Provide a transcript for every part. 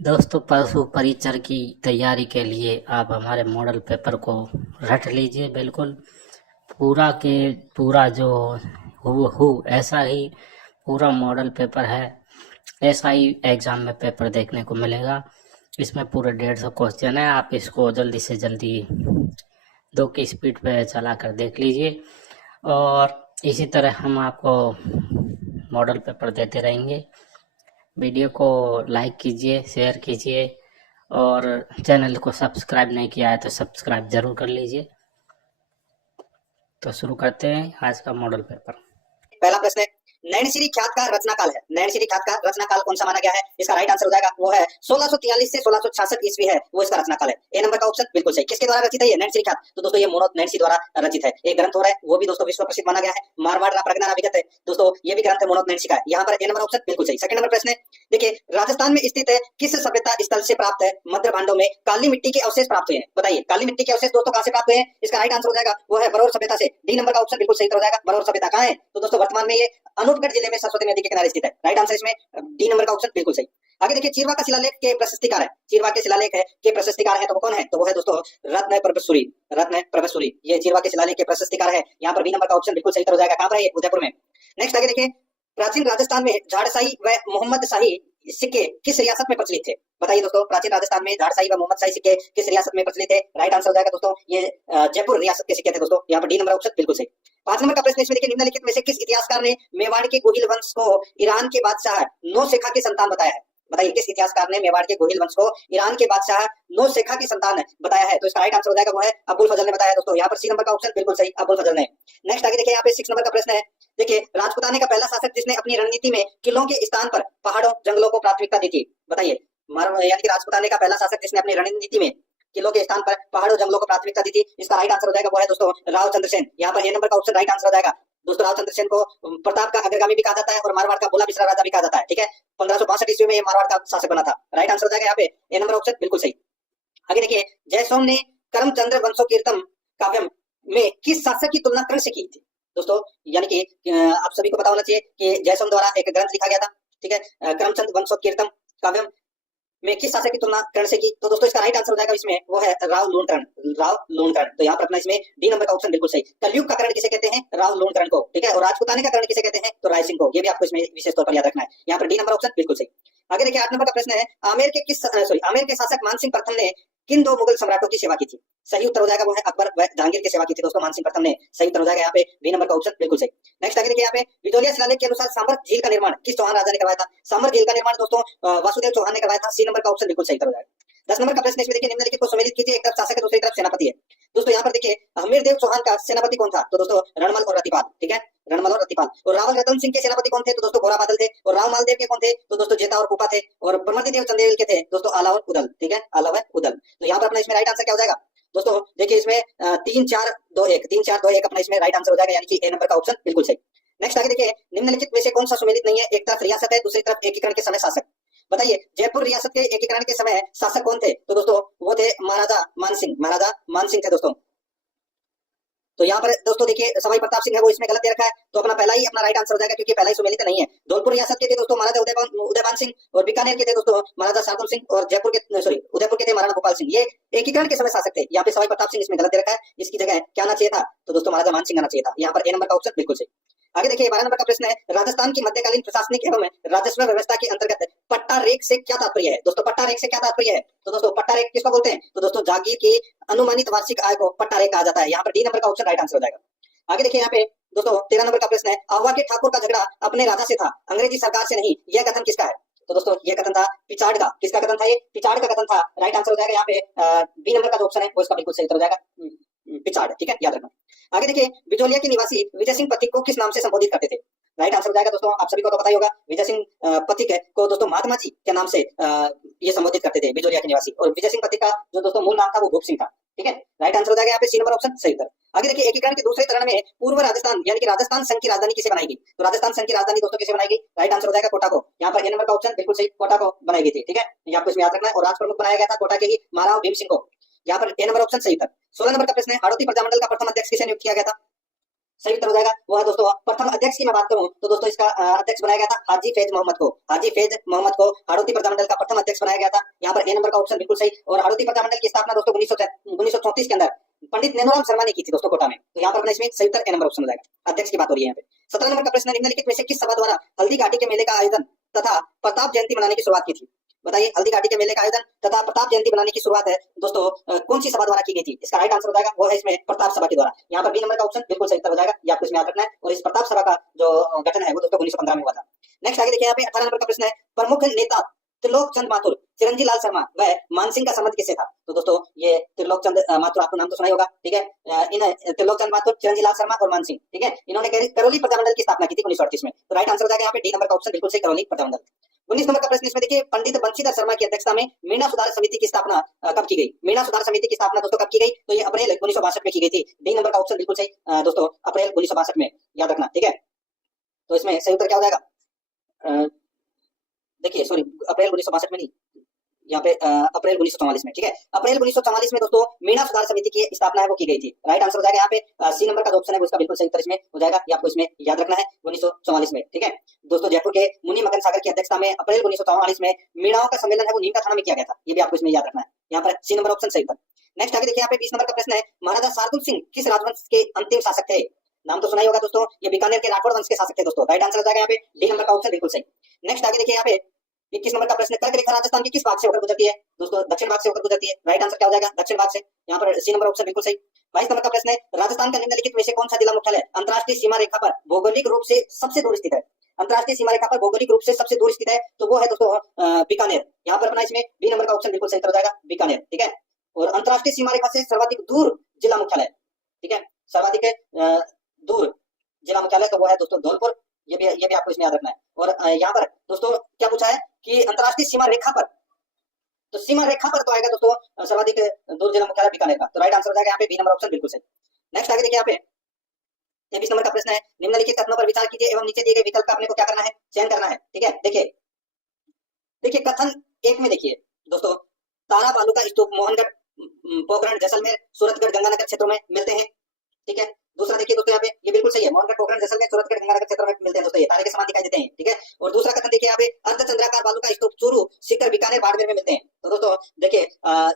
दोस्तों, पशु परिचर की तैयारी के लिए आप हमारे मॉडल पेपर को रट लीजिए। बिल्कुल पूरा के पूरा जो हूबहू ऐसा ही पूरा मॉडल पेपर है। ऐसा ही एग्जाम में पेपर देखने को मिलेगा। इसमें पूरे 150 क्वेश्चन है। आप इसको जल्दी से जल्दी 2 की स्पीड पे चला कर देख लीजिए और इसी तरह हम आपको मॉडल पेपर देते रहेंगे। वीडियो को लाइक कीजिए, शेयर कीजिए और चैनल को सब्सक्राइब नहीं किया है तो सब्सक्राइब जरूर कर लीजिए। तो शुरू करते हैं आज का मॉडल पेपर। पहला प्रश्न है, नैनसिरी ख्यात का रचनाकाल है। नैनसिरी ख्यात का रचनाकाल कौन सा माना गया है? इसका राइट आंसर हो जाएगा वो है 1643 से 1666 ईस्वी है, वो इसका रचनाकाल है। ए नंबर का ऑप्शन बिल्कुल सही। किसके द्वारा रचित है ये नैनसिरी ख्यात? तो दोस्तों ये मोनोत नैनसी द्वारा रचित है। एक ग्रंथ हो रहा है, वो भी दोस्तों विश्व प्रसिद्ध माना गया है, मारवाड़ प्रज्ञाना विगत है। दोस्तों ये भी ग्रंथ है मोनोत नैनसी का है। यहाँ पर ए नंबर ऑप्शन बिल्कुल सही। सेकंड नंबर प्रश्न है, देखिए राजस्थान में स्थित है किस सभ्यता स्थल से प्राप्त है मध्य भांडों में काली मिट्टी के अवशेष प्राप्त हुए हैं? बताइए काली मिट्टी के अवशेष दोस्तों कहां से प्राप्त हुए हैं? इसका राइट आंसर हो जाएगा वो है बरौर सभ्यता से। डी नंबर का ऑप्शन बिल्कुल सही हो जाएगा। बरौर सभ्यता कहां है? तो दोस्तों वर्तमान में ये अनूपगढ़ जिले में सरस्वती नदी के किनारे स्थित है। राइट आंसर इसमें डी नंबर का ऑप्शन बिल्कुल सही। आगे देखिए चीरवा का शिलालेख के प्रशस्तिकार है। चीरवा के शिलालेख है के प्रशस्तिकार है तो वो कौन है? तो वो है दोस्तों रत्न प्रभसूरी। रत्न प्रभसूरी ये चीरवा के शिलालेख के प्रशस्तिकार है। यहाँ पर बी नंबर का ऑप्शन बिल्कुल सही हो जाएगा। कहां पर है? उदयपुर में। नेक्स्ट आगे देखिए, प्राचीन राजस्थान में झाड़साई व मोहम्मद शाही सिक्के किस रियासत में प्रचलित थे? बताइए दोस्तों, प्राचीन राजस्थान में झाड़साई व मोहम्मद शाही सिक्के किस रियासत में प्रचलित थे? राइट आंसर हो जाएगा दोस्तों ये जयपुर रियासत के सिक्के थे दोस्तों। यहाँ पर डी नंबर ऑप्शन बिल्कुल सही। 5 नंबर का प्रश्न इसमें देखिए, निम्नलिखित में से किस इतिहासकार ने मेवाड़ के गोहिल वंश को ईरान के बादशाह नौशेखा की संतान बताया है? बताइए किस इतिहासकार ने मेवाड़ के गोहिल वंश को ईरान के बादशाह नौशेखा की संतान बताया है? तो इसका राइट आंसर हो जाएगा वो है अबुल फजल ने बताया दोस्तों। यहाँ पर सी नंबर का ऑप्शन बिल्कुल सही, अबुल फजल ने। नेक्स्ट आगे देखिए, यहाँ पे 6 नंबर का प्रश्न है, देखिए राजपुताने का पहला शासक जिसने अपनी रणनीति में किलों के स्थान पर पहाड़ों जंगलों को प्राथमिकता दी थी? बताइए यानी कि राजपुताने का पहला शासक जिसने अपनी रणनीति में किलों के स्थान पर पहाड़ों जंगलों को प्राथमिकता दी थी, इसका राइट आंसर हो जाएगा वो है दोस्तों राव चंद्रसेन। यहाँ पर ए नंबर का ऑप्शन राइट आंसर हो जाएगा दोस्तों। राव चंद्रसेन को प्रताप का अग्रगामी भी कहा जाता है और मारवाड़ का बोला बिसरा राजा भी कहा जाता है। ठीक है, 1562 ईस्वी में ये मारवाड़ का शासक बना था। राइट आंसर हो जाएगा यहाँ पे ए नंबर ऑप्शन बिल्कुल सही। आगे देखिए, जयसोम ने करमचंद्र वंशोकीर्तम काव्यम में किस शासक की तुलना कर्ण से की थी? दोस्तों यानी कि आप सभी को पता होना चाहिए कि जयसोम द्वारा एक ग्रंथ लिखा गया था। ठीक है, करमचंद वंशोकीर्तम काव्यम में किस शासक की तुलना कर्ण से की? तो दोस्तों इसका राइट आंसर हो जाएगा इसमें वो है राव लूणकर्ण। राव लूणकर्ण। तो यहाँ पर अपना इसमें डी नंबर का ऑप्शन बिल्कुल सही। कलयुग का कर्ण किसे कहते हैं? राव लूणकर्ण को। ठीक है, और राजपुताने का कर्ण किसे कहते हैं? तो राय सिंह को। ये भी आपको इसमें विशेष तौर पर याद रखना है। यहाँ पर डी नंबर ऑप्शन बिल्कुल सही। आगे देखिए 8 नंबर का प्रश्न है, आमेर के शासक मानसिंह प्रथम ने किन 2 मुगल सम्राटों की सेवा की थी? सही उत्तर हो जाएगा वो है अकबर व जहांगीर की सेवा की थी दोस्तों मानसिंह प्रथम ने। सही उत्तर हो जाएगा यहाँ पे बी नंबर का ऑप्शन बिल्कुल सही। नेक्स्ट आगे देखिए, यहाँ पे विजोलिया शिलालेख के अनुसार सामर झील का निर्माण किस चौहान राजा ने करवाया था? सामर झील का निर्माण दोस्तों वासुदेव चौहान ने करवाया था। सी नंबर का ऑप्शन बिल्कुल सही हो जाएगा। 10 नंबर का प्रश्न इसमें देखिए, निम्नलिखित को सम्मिलित कीजिए। एक तरफ शासक है, दूसरी तरफ सेनापति है। दोस्तों यहाँ पर देखिए हमीरदेव चौहान का सेनापति कौन था? तो दोस्तों रणमल और रतिपाल। ठीक है, रणमल और रतिपाल। और रावल रतन सिंह के सेनापति कौन थे? तो दोस्तों घोड़ा बादल थे। और राव मालदेव के कौन थे? तो दोस्तों जेता और कुपा थे। और ब्रह्मदेव चंदेल के थे दोस्तों आला और उदल। ठीक है, आला व उदल। तो यहाँ पर अपना इसमें राइट आंसर क्या हो जाएगा दोस्तों? देखिए इसमें 3-4-2-1 अपना इसमें राइट आंसर हो जाएगा, यानी कि ए नंबर का ऑप्शन बिल्कुल सही। नेक्स्ट आगे देखिए, निम्नलिखित में से कौन सा सुमेलित नहीं है? एक तरफ रियासत है, दूसरी तरफ एकीकरण के समय शासक। बताइए जयपुर रियासत के एकीकरण के समय शासक कौन थे? तो दोस्तों वो थे महाराजा मानसिंह। महाराजा मानसिंह थे दोस्तों। तो यहाँ पर दोस्तों देखिए सवाई प्रताप सिंह है वो इसमें गलत दे रखा है, तो अपना पहला ही अपना राइट आंसर हो जाएगा क्योंकि पहला ही सुमेलित नहीं है। धौलपुर रियासत के थे दोस्तों महाराजा उदयभान सिंह, और बीकानेर के थे दोस्तों महाराजा शार्दुल सिंह, और उदयपुर के थे महाराणा गोपाल सिंह। ये एकीकरण के समय शासक थे। यहाँ पे सवाई प्रताप सिंह इसमें गलत दे रखा है, इसकी जगह क्या आना चाहिए था? तो दोस्तों महाराजा मान सिंह आना चाहिए था। यहाँ पर ए नंबर का ऑप्शन बिल्कुल सही। आगे देखिए 12 नंबर का प्रश्न है, राजस्थान की मध्यकालीन प्रशासनिक एवं राजस्व व्यवस्था के अंतर्गत पट्टा रेख से क्या तात्पर्य है? दोस्तों पट्टा रेख से क्या तात्पर्य है? तो दोस्तों पट्टा रेख किसको बोलते हैं? तो दोस्तों जागीर की अनुमानित वार्षिक आय को पट्टा रेख कहा जाता है। यहाँ पर डी नंबर का ऑप्शन राइट आंसर हो जाएगा। आगे देखिए यहाँ पे दोस्तों 13 नंबर का प्रश्न है, आवा के ठाकुर का झगड़ा अपने राजा से था, अंग्रेजी सरकार से नहीं, यह कथन किसका है? तो दोस्तों यह कथन था पिचाड़ का। किसका कथन था? ये पिचाड़ का कथन था। राइट आंसर हो जाएगा यहाँ पे बी नंबर का जो ऑप्शन है वो इसका बिल्कुल सही उत्तर हो जाएगा, पिचाड़। ठीक है, याद रखना। आगे देखिए बिजोलिया के निवासी विजय सिंह पथिक को किस नाम से संबोधित करते थे? राइट आंसर हो जाएगा दोस्तों, आप सभी को तो पता ही होगा, विजय सिंह पथिक को दोस्तों महात्मा जी के नाम से ये संबोधित करते थे बिजोलिया के निवासी। और विजय सिंह पथिक का जो दोस्तों मूल नाम था वो भूप सिंह था। ठीक है, राइट आंसर हो जाएगा यहाँ पे सी नंबर ऑप्शन सही उत्तर। आगे देखिए एकीकरण के दूसरे चरण में पूर्व राजस्थान यानी कि राजस्थान संघ की राजधानी किसे बनाई गई? तो राजस्थान संघ की राजधानी दोस्तों किसे बनाई गई? राइट आंसर हो जाएगा कोटा को। यहाँ पर ए नंबर का ऑप्शन बिल्कुल सही, कोटा को बनाई गई थी। ठीक है, ये आपको इसमें याद रखना है। और राज प्रमुख बनाया गया था कोटा के ही महाराव भीम सिंह को। यहाँ पर ए नंबर ऑप्शन सही था। 16 नंबर का प्रश्न है, हाड़ौती प्रजामंडल का प्रथम अध्यक्ष किसे नियुक्त किया गया था? सही उत्तर हो जाएगा वो है दोस्तों प्रथम अध्यक्ष की मैं बात करूं तो दोस्तों इसका अध्यक्ष बनाया गया था हाजी फैज मोहम्मद को। हाजी फैज मोहम्मद को हाड़ौती प्रजामंडल का प्रथम अध्यक्ष बनाया गया था। यहाँ पर ए नंबर का ऑप्शन बिल्कुल सही। और हाड़ौती प्रजामंडल की स्थापना दोस्तों 1934 के अंदर पंडित नैनूराम शर्मा ने की थी दोस्तों कोटा में। तो यहाँ पर अपना इसमें सही उत्तर ए नंबर ऑप्शन हो जाएगा। अध्यक्ष की बात हो रही है यहाँ पे। 17 नंबर का प्रश्न, निम्नलिखित में से किस सभा द्वारा हल्दी घाटी के मेले का आयोजन तथा प्रताप जयंती मनाने की शुरुआत की थी? बताइए, हल्दी घाटी के मेले का आयोजन तथा प्रताप जयंती बनाने की शुरुआत है दोस्तों कौन सी सभा द्वारा की गई थी? इसका राइट आंसर हो जाएगा वो है इसमें प्रताप सभा के द्वारा। यहाँ पर बी नंबर का ऑप्शन बिल्कुल सही उत्तर हो जाएगा, ये आपको इसमें याद रखना है। और इस प्रताप सभा का जो गठन है वो दोस्तों 1915 में हुआ था। नेक्स्ट आगे देखिए यहाँ पे 18 नंबर का प्रश्न है, प्रमुख नेता त्रिलोक चंद माथुर, चिरंजी लाल शर्मा व मानसिंह का संबंध किससे था? तो दोस्तों ये त्रिलोक चंद माथुर आपको नाम तो सुना ही होगा, ठीक है। इन त्रिलोक चंद माथुर, चिरंजी लाल शर्मा और मानसिंह, ठीक है, इन्होंने करौली प्रजामंडल की स्थापना की थी 1938 में। तो राइट आंसर हो जाएगा यहाँ पे डी नंबर का ऑप्शन बिल्कुल सही, करौली प्रजामंडल। 19 नंबर का प्रश्न इसमें देखिए, पंडित बंशीधर शर्मा की अध्यक्षता में मीणा सुधार समिति की स्थापना कब की गई? मीणा सुधार समिति की स्थापना दोस्तों कब की गई? तो ये अप्रैल 1962 में की गई थी। डी नंबर का ऑप्शन बिल्कुल सही दोस्तों, अप्रैल 1962 में, याद रखना, ठीक है। तो इसमें सही उत्तर क्या हो जाएगा? देखिए सॉरी, अप्रैल 1962 में नहीं, यहाँ पे अप्रैल 1944 में, ठीक है। अप्रैल 1944 में दोस्तों मीणा सुधार समिति की स्थापना है वो की गई थी। राइट आंसर हो जाएगा यहाँ पे सी नंबर का जो ऑप्शन है वो इसका बिल्कुल सही उत्तर इसमें हो जाएगा, ये आपको इसमें याद रखना है 1944 में, ठीक है। दोस्तों जयपुर के मुनि मगन सागर की अध्यक्षता में अप्रैल 1944 में मीणाओं का सम्मेलन है वो नीम का थाना में किया गया था, ये भी आपको इसमें याद रखना है। यहाँ पर सी नंबर ऑप्शन सही उत्तर। नेक्स्ट आगे देखिए यहाँ पे 20 नंबर का प्रश्न है, महाराजा शार्दुल सिंह किस राजवंश के अंतिम शासक थे? नाम तो सुना ही होगा दोस्तों, ये बीकानेर के राठौड़ वंश के शासक थे दोस्तों। राइट आंसर हो जाएगा यहाँ पे डी नंबर का ऑप्शन बिल्कुल सही। नेक्स्ट आगे देखिए यहाँ पे 21 नंबर का प्रश्न, कर्क रेखा राजस्थान के किस भाग से होकर गुजरती है? दोस्तों दक्षिण भाग से होकर गुजरती है। राइट आंसर क्या हो जाएगा? दक्षिण भाग से, यहाँ पर सी नंबर ऑप्शन बिल्कुल सही। 22 नंबर का प्रश्न है, राजस्थान का निम्नलिखित में से कौन सा जिला मुख्यालय अंतरराष्ट्रीय सीमा रेखा पर भौगोलिक रूप से सबसे दूर स्थित है? अंतरराष्ट्रीय सीमा रेखा पर भौगोलिक रूप से सबसे दूर स्थित है तो वो है दोस्तों बीकानेर। यहाँ पर अपना इसमें बी नंबर का ऑप्शन बिल्कुल सही हो जाएगा, बीकानेर, ठीक है। और अंतरराष्ट्रीय सीमा रेखा से सर्वाधिक दूर जिला मुख्यालय, ठीक है, सर्वाधिक दूर जिला मुख्यालय तो वो है दोस्तों धौलपुर, ये भी आपको इसमें याद रखना है। और यहाँ पर दोस्तों क्या पूछा है कि अंतरराष्ट्रीय सीमा रेखा पर, तो सीमा रेखा पर तो आएगा दोस्तों सर्वाधिक दूर जिला मुख्यालय बीकानेर का। तो राइट आंसर हो जाएगा यहाँ पे बी नंबर ऑप्शन बिल्कुल सही। नेक्स्ट आगे देखिए यहाँ पे 23 नंबर का प्रश्न है, निम्नलिखित कथनों पर विचार कीजिए एवं नीचे दिए गए विकल्प का अपने को क्या करना है? चयन करना है, ठीक है। देखिए कथन एक में देखिए दोस्तों, तारा बालू का स्तूप मोहनगढ़, पोखरण, जैसलमेर, सूरतगढ़, गंगानगर क्षेत्रों में मिलते हैं, ठीक है। दूसरा देखिए दोस्तों यहाँ पे ये बिल्कुल सही है, मोहनगढ़, पोखरण, जैसलमेर, सूरतगढ़, गंगानगर क्षेत्रों में मिलते हैं दोस्तों, ये तारे के समान दिखाई देते हैं, ठीक है। और दूसरा कथन देखिए यहाँ पे, अर्धचंद्राकार बालू का स्तूप चूरू, सीकर, बीकानेर, बाड़मेर में मिलते हैं। तो दोस्तों देखिए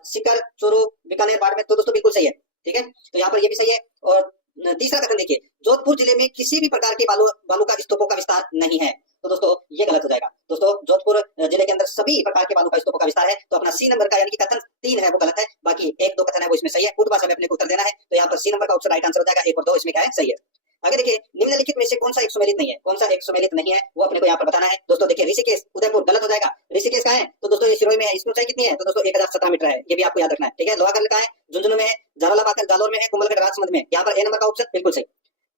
सीकर, चूरू, बीकानेर, बाड़मेर तो दोस्तों बिल्कुल सही है, ठीक है। तो यहाँ पर ये भी सही है। और तीसरा कथन देखिए, जोधपुर जिले में किसी भी प्रकार के बालू का स्तूपों का विस्तार नहीं है, तो दोस्तों ये गलत हो जाएगा। दोस्तों जोधपुर जिले के अंदर सभी प्रकार के बालू का स्तूपों का विस्तार है, तो अपना सी नंबर का यानी कि कथन 3 है वो गलत है, बाकी 1, 2 कथन है वो इसमें सही है। उस भाषा में अपने को उत्तर देना है, तो यहाँ पर सी नंबर का ऑप्शन राइट आंसर हो जाएगा, 1 और 2 इसमें क्या है? सही है। आगे देखिए, निम्नलिखित में से कौन सा एक सुमेलित नहीं है? कौन सा एक सुमेलित नहीं है वो अपने को यहाँ पर बताना है। दोस्तों देखिए ऋषिकेश, उदयपुर गलत हो जाएगा। ऋषिकेश कहाँ है? तो दोस्तों ये सिरोही में है। इसकी ऊंचाई कितनी है? तो दोस्तों 1017 मीटर है, ये भी आपको याद रखना है, ठीक है। लोहागढ़ कहाँ है? झुंझुनू में है। झालावाड़ जालौर में है। कुंभलगढ़ राजसमंद में। यहाँ पर ए नंबर का ऑप्शन बिल्कुल सही।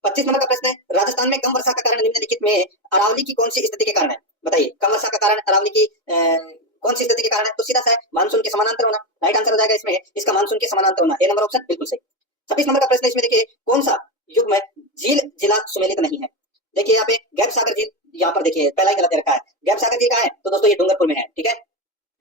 25 नंबर का प्रश्न है, राजस्थान में कम वर्षा का कारण निम्नलिखित में अरावली की कौन सी स्थिति के कारण है? बताइए, कम वर्षा का कारण अरावली की कौन सी स्थिति के कारण है? तो सीधा सा है, मानसून के समानांतर होना। राइट आंसर हो जाएगा इसमें इसका मानसून के समानांतर होना, ए नंबर ऑप्शन बिल्कुल सही। 26 नंबर का प्रश्न इसमें देखिए, कौन सा युग में झील जिला सुमेलित नहीं है? देखिए यहाँ पे गैप सागर झील, यहाँ पर देखिए पहला ही गलत रखा है। गैप सागर झील कहाँ है? तो दोस्तों ये डूंगरपुर में है, ठीक है,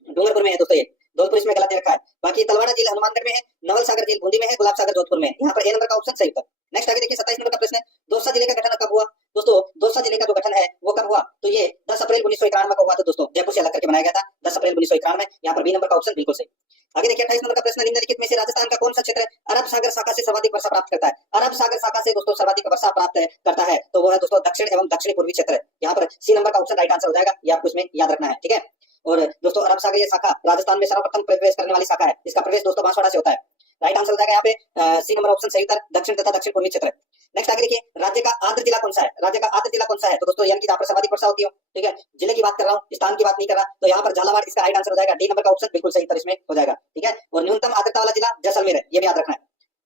डूंगरपुर में है दोस्तों, ये धौलपुर इसमें गलत रखा है। बाकी तलवाड़ा झील हनुमानगढ़ में है, नवल सागर झील बूंदी में है, गुलाब सागर जोधपुर में है। यहाँ पर ए नंबर का ऑप्शन सही उत्तर। नेक्स्ट आगे देखिए 27 नंबर का प्रश्न है, दौसा जिले का गठन कब हुआ? दोस्तों दौसा जिले का जो गठन है वो कब हुआ? तो ये 10 अप्रैल 1991 को हुआ था दोस्तों, जयपुर से अलग करके बनाया गया था 10 अप्रैल 1991। यहाँ पर बी नंबर का ऑप्शन बिल्कुल सही। आगे देखिए 28 नंबर का प्रश्न, निम्नलिखित में से राजस्थान का कौन सा क्षेत्र अरब सागर शाखा से सर्वाधिक वर्षा प्राप्त करता है? अरब सागर शाखा से दोस्तों सर्वाधिक वर्षा प्राप्त करता है तो वो है दोस्तों दक्षिण एवं दक्षिणी पूर्वी क्षेत्र। यहाँ पर सी नंबर का ऑप्शन राइट आंसर हो जाएगा, ये आपको इसमें याद रखना है, ठीक है। और दोस्तों अरब सागर ये शाखा राजस्थान में सर्वप्रथम प्रवेश करने वाली शाखा है। इसका प्रवेश दोस्तों बांसवाड़ा से होता है। राइट आंसर हो जाएगा यहाँ पे सी नंबर ऑप्शन सही उत्तर, दक्षिण तथा दक्षिण पूर्वी क्षेत्र। नेक्स्ट आगे देखिए, राज्य का आर्द्र जिला कौन सा है? राज्य का आर्द्र जिला कौन सा है? तो दोस्तों यानी कि जहाँ पर सर्वाधिक वर्षा होती हो, ठीक है, जिले की बात कर रहा हूँ, स्थान की बात नहीं कर रहा। तो यहाँ पर झालावाड़ इसका राइट आंसर हो जाएगा, डी नंबर का ऑप्शन बिल्कुल सही उत्तर इसमें हो जाएगा, ठीक है। और न्यूनतम आर्द्रता वाला जिला जैसलमेर है, ये भी याद रखना है।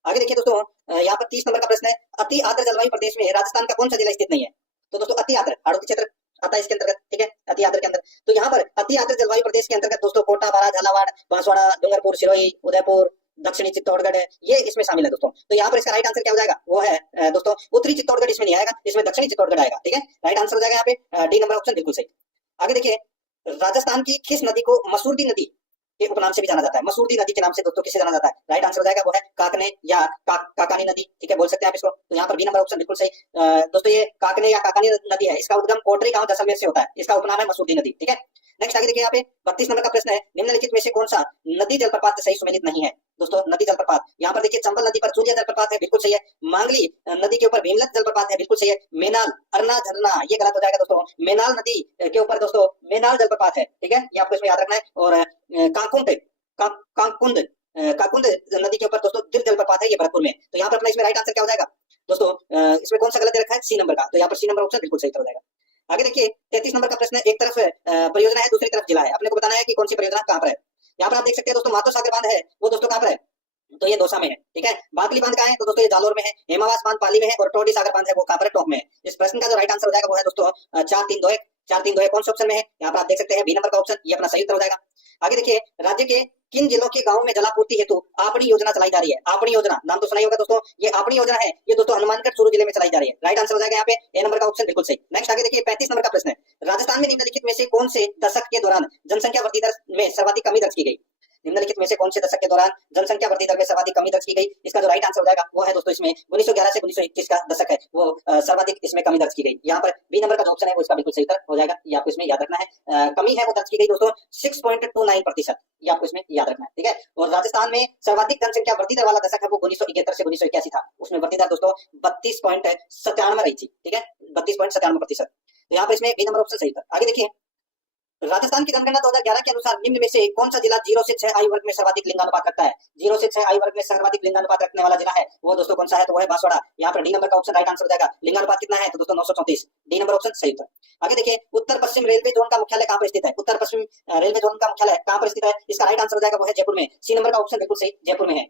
आगे देखिए दोस्तों यहाँ पर 30 नंबर का प्रश्न है, अति आर्द्र जलवायु प्रदेश में राजस्थान का कौन सा जिला स्थित नहीं है? तो दोस्तों अति आर्द्र हाड़ौती क्षेत्र आता है इसके अंतर्गत, ठीक है, अति आर्द्र के अंदर। तो यहाँ पर अति आर्द्र जलवायु प्रदेश के अंतर्गत दोस्तों कोटा, बारा, झालावाड़, बांसवाड़ा, डूंगरपुर, सिरोही, उदयपुर, दक्षिणी चित्तौड़गढ़ है, ये इसमें शामिल है दोस्तों। तो यहाँ पर इसका राइट आंसर क्या हो जाएगा? वो है दोस्तों उत्तरी चित्तौड़गढ़ इसमें नहीं आएगा, इसमें दक्षिणी चित्तौड़गढ़ आएगा, ठीक है। राइट आंसर हो जाएगा यहाँ पे डी नंबर ऑप्शन बिल्कुल सही। आगे देखिए, राजस्थान की किस नदी को मसूरदी नदी के उपनाम से भी जाना जाता है। मसूरदी नदी के नाम से दोस्तों किसे जाना जाता है? राइट आंसर हो जाएगा वो है काकने या काकानी नदी, ठीक है, बोल सकते हैं आप इसको। तो यहाँ पर बी नंबर ऑप्शन बिल्कुल सही। दोस्तों ये काकने या काकानी नदी है, इसका उद्गम कोटरी गांव जैसलमेर से होता है, इसका उपनाम है मसूरदी नदी, ठीक है। नेक्स्ट आगे देखिए यहाँ पे 32 नंबर का प्रश्न है, निम्नलिखित में से कौन सा नदी जलप्रपात सही सुमेलित नहीं है? दोस्तों नदी जलप्रपात, यहाँ पर देखिए चंबल नदी पर सूर्य जलप्रपात है, बिल्कुल सही है। मांगली नदी के ऊपर भीमलत जलप्रपात है, बिल्कुल सही है। मेनाल अरना झरना, ये गलत हो जाएगा दोस्तों। मेनाल नदी के ऊपर दोस्तों मेनाल जलप्रपात है, ठीक है, ये आपको इसमें याद रखना है। और काकुंड काकुंद काकुंद नदी के ऊपर दोस्तों दिल जलप्रपात है, ये भरतपुर में। तो यहाँ पर अपना इसमें राइट आंसर क्या हो जाएगा दोस्तों? इसमें कौन सा गलत दे रखा है? सी नंबर का, तो यहाँ पर सी नंबर ऑप्शन बिल्कुल सही हो जाएगा। आगे देखिए 33 नंबर का प्रश्न है, एक तरफ परियोजना है, दूसरी तरफ जिला है, अपने को बताना है कि कौन सी परियोजना कहाँ पर है। यहाँ पर आप देख सकते हैं दोस्तों मातो सागर बांध है, वो दोस्तों कहाँ पर है? तो ये दौसा में है, ठीक है। बाकली बांध कहाँ है? तो दोस्तों ये जालोर में है। हेमावास बांध पाली में है, और टोडी सागर बांध है वो कहाँ पर है? टोंक में है। इस प्रश्न का जो राइट आंसर हो जाएगा वो है दोस्तों 4-3-2-1 4-3-2-1 कौन से ऑप्शन में है? यहाँ पर आप देख सकते हैं बी नंबर का ऑप्शन, ये अपना सही उत्तर हो जाएगा। आगे देखिए राज्य के किन जिलों के गांवों में जलापूर्ति हेतु आपड़ी योजना चलाई जा रही है? आपड़ी योजना नाम तो सुना ही होगा दोस्तों, ये आपड़ी योजना है, ये दोस्तों हनुमानगढ़ चूरू जिले में चलाई जा रही है। राइट आंसर हो जाएगा यहाँ पे ए नंबर का ऑप्शन बिल्कुल सही। नेक्स्ट आगे देखिए 35 नंबर का प्रश्न है, राजस्थान में निम्नलिखित में से कौन से दशक के दौरान जनसंख्या वृद्धि दर में सर्वाधिक कमी दर्ज की गई? निम्नलिखित में से कौन से दशक के दौरान जनसंख्या वृद्धि दर में सर्वाधिक कमी दर्ज की गई? इसका जो राइट आंसर हो जाएगा वो है दोस्तों इसमें 1911 से 1921 का दशक है, वो सर्वाधिक इसमें कमी दर्ज की गई। यहाँ पर बी नंबर का जो ऑप्शन है वो इसका बिल्कुल सही उत्तर हो जाएगा, ये आपको इसमें याद रखना है। कमी है वो दर्ज की गई दोस्तों 6.29%, ये आपको इसमें याद रखना है, ठीक है। और राजस्थान में सर्वाधिक जनसंख्या वृद्धि दर वाला दशक है वो 1971 से 1981 था, उसमें वृद्धि दर दोस्तों 32.97 रही थी, ठीक है, 32.97%। तो यहाँ पर इसमें बी नंबर ऑप्शन सही था। आगे देखिए राजस्थान की जनगणना 2011 के अनुसार निम्न में से कौन सा जिला 0 से 6 आयु वर्ग में सर्वाधिक लिंगानुपात रखता है? 0 से 6 आयु वर्ग में सर्वाधिक लिंगानुपात रखने वाला जिला है वो दोस्तों कौन सा है? तो वो है बांसवाड़ा। यहाँ पर डी नंबर का ऑप्शन राइट आंसर हो जाएगा। लिंगानुपात कितना है? तो दोस्तों 934, डी नंबर ऑप्शन सही उत्तर। आगे देखिए उत्तर पश्चिम रेलवे जोन का मुख्यालय कहाँ पर स्थित है? उत्तर पश्चिम रेलवे जोन का मुख्यालय कहाँ पर स्थित है? इसका राइट आंसर हो जाएगा वो है जयपुर में, सी नंबर का ऑप्शन बिल्कुल सही, जयपुर में है।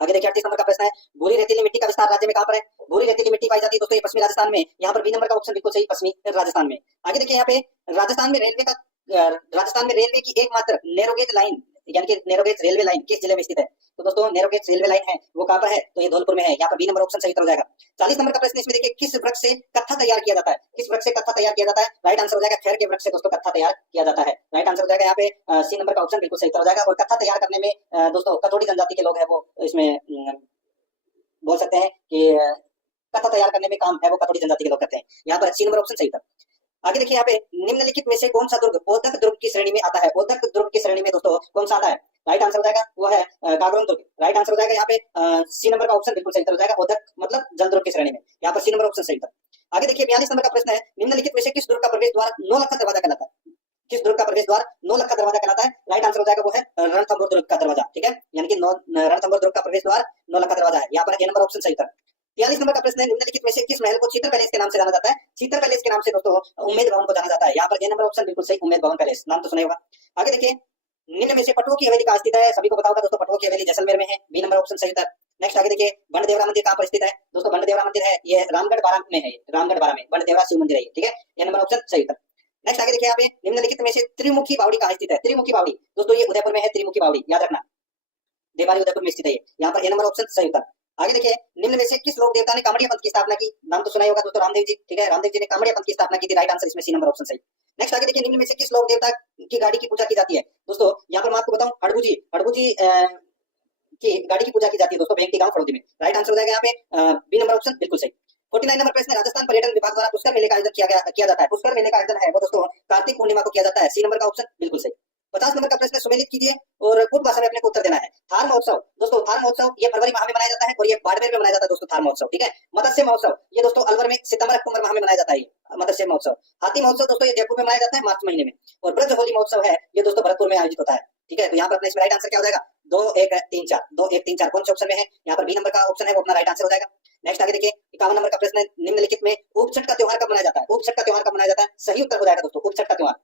आगे देखिए 38 नंबर का प्रश्न है, भूरी रेतीली मिट्टी का विस्तार राज्य में कहाँ पर है? भूरी रेतीली मिट्टी पाई जाती है दोस्तों ये पश्चिमी राजस्थान में, यहाँ पर बी नंबर का ऑप्शन बिल्कुल सही, पश्चिमी राजस्थान में। आगे देखिए यहाँ पे राजस्थान में रेलवे की एकमात्र नैरोगेज लाइन यानी कि नैरोगेज रेलवे लाइन किस जिले में स्थित है? तो दोस्तों नैरोगेज रेलवे लाइन है वो कहाँ पर है? तो ये धौलपुर में है, यहाँ पर बी नंबर ऑप्शन सही हो जाएगा। 40 नंबर का प्रश्न इसमें देखिए किस वृक्ष से कत्था तैयार किया जाता है? किस वृक्ष से कत्था तैयार किया जाता है? राइट आंसर हो जाएगा खैर के वृक्ष से दोस्तों कत्था तैयार किया जाता है। राइट आंसर हो जाएगा यहाँ पे सी नंबर का ऑप्शन बिल्कुल सही हो जाएगा। और कत्था तैयार करने में दोस्तों कथोड़ी जनजाति के लोग है वो इसमें बोल सकते हैं कि कत्था तैयार करने में काम है वो कथोड़ी जनजाति के लोग करते हैं। यहाँ पर सी नंबर ऑप्शन सही था। आगे देखिए यहाँ पे निम्नलिखित में से कौन सा दुर्ग ओदक दुर्ग की श्रेणी में आता है? ओदक दुर्ग की श्रेणी में दोस्तों कौन सा आता है? राइट आंसर हो जाएगा वो है गागरोन दुर्ग। राइट आंसर हो जाएगा यहाँ पे सी नंबर का ऑप्शन बिल्कुल सही हो जाएगा। ओदक मतलब जल दुर्ग की श्रेणी में, यहाँ पर सी नंबर ऑप्शन सही था। आगे देखिए 42 नंबर का प्रश्न है, निम्नलिखित में से किस दुर्ग का प्रवेश द्वार 9 लखा दरवाजा कहलाता है? किस दुर्ग का प्रवेश द्वार 9 लखा दरवाजा कहलाता है? राइट आंसर हो जाएगा वो है रणथंभौर दुर्ग का दरवाजा, ठीक है, यानी कि रणथंभौर दुर्ग का प्रवेश द्वार 9 लखा दरवाजा है, यहाँ पर ए नंबर ऑप्शन सही था। 43 नंबर का प्रश्न है, निम्नलिखित में से किस महल को चीतर पैलेस के नाम से जाना जाता है? चीतर पैलेस के नाम से दोस्तों उम्मेद भवन को जाना जाता है, यहाँ पर ए नंबर ऑप्शन बिल्कुल सही, उम्मेद भवन पैलेस, नाम तो सुना होगा। आगे देखिए निम्न में से पटुआ की हवेली कहाँ स्थित है? सभी को पता होगा दोस्तों पटुआ की हवेली जैसलमेर में है, बी नंबर ऑप्शन सही था। नेक्स्ट आगे देखिए बंडदेवरा मंदिर कहाँ पर स्थित है? दोस्तों बंडदेवरा मंदिर है ये रामगढ़ बारा में है, रामगढ़ बारा में बंडदेवरा शिव मंदिर है, ठीक है, ये नंबर ऑप्शन सही था। नेक्स्ट आगे देखिए यहाँ पे निम्नलिखित में से त्रिमुखी बावड़ी कहाँ स्थित है? त्रिमुखी बावड़ी दोस्तों ये उदयपुर में है, त्रिमुखी बावड़ी याद रखना, देवारी उदयपुर में स्थित है, यहाँ पर ए नंबर ऑप्शन सही था। आगे देखिए निम्न में से किस लोक देवता ने कामड़िया पंथ की स्थापना की? नाम तो सुना ही होगा दोस्तों रामदेव जी, ठीक है, रामदेव जी ने कामड़िया पंथ की स्थापना की थी, राइट आंसर इसमें सी नंबर ऑप्शन सही। नेक्स्ट आगे देखिए निम्न में से किस लोक देवता की गाड़ी की पूजा की जाती है? दोस्तों यहाँ पर मैं आपको बताऊं हड़बू जी की गाड़ी की पूजा की जाती है दोस्तों भेंगटी गांव फड़ौदी में, राइट आंसर हो जाएगा यहाँ पे बी नंबर ऑप्शन बिल्कुल सही। 49 नंबर प्रश्न राजस्थान पर्यटन विभाग द्वारा पुष्कर मेले का आयोजन किया जाता है। पुष्कर मेले का आयोजन है वो दोस्तों कार्तिक पूर्णिमा को किया जाता है, सी नंबर का ऑप्शन बिल्कुल सही। 50 नंबर का प्रश्न सुमेलित कीजिए और कुट भाषा में अपने को उत्तर देना है। थार महोत्सव दोस्तों, थार महोत्सव ये फरवरी माह में मनाया जाता है और ये बाड़मेर में मनाया जाता है दोस्तों थार महोत्सव, ठीक है। मत्स्य महोत्सव ये दोस्तों अलवर में सितंबर अक्टूबर माह में मनाया जाता है मत्स्य महोत्सव। हाथी महोत्सव दोस्तों ये जयपुर में मनाया जाता है मार्च महीने में। और ब्रज होली महोत्सव है ये दोस्तों भरतपुर में आयोजित होता है, ठीक है। तो यहाँ पर अपने इसमें राइट आंसर क्या हो जाएगा? 2 1 3 4 2 1 3 4 कौन से ऑप्शन में है? यहाँ पर बी नंबर का ऑप्शन है वो अपना राइट आंसर हो जाएगा। नेक्स्ट आगे देखिए 51 नंबर का प्रश्न है, निम्नलिखित में उपछठ का त्योहार कब मनाया जाता है? उपछठ का त्योहार कब मनाया जाता है? सही उत्तर हो जाएगा दोस्तों उपछठ का त्योहार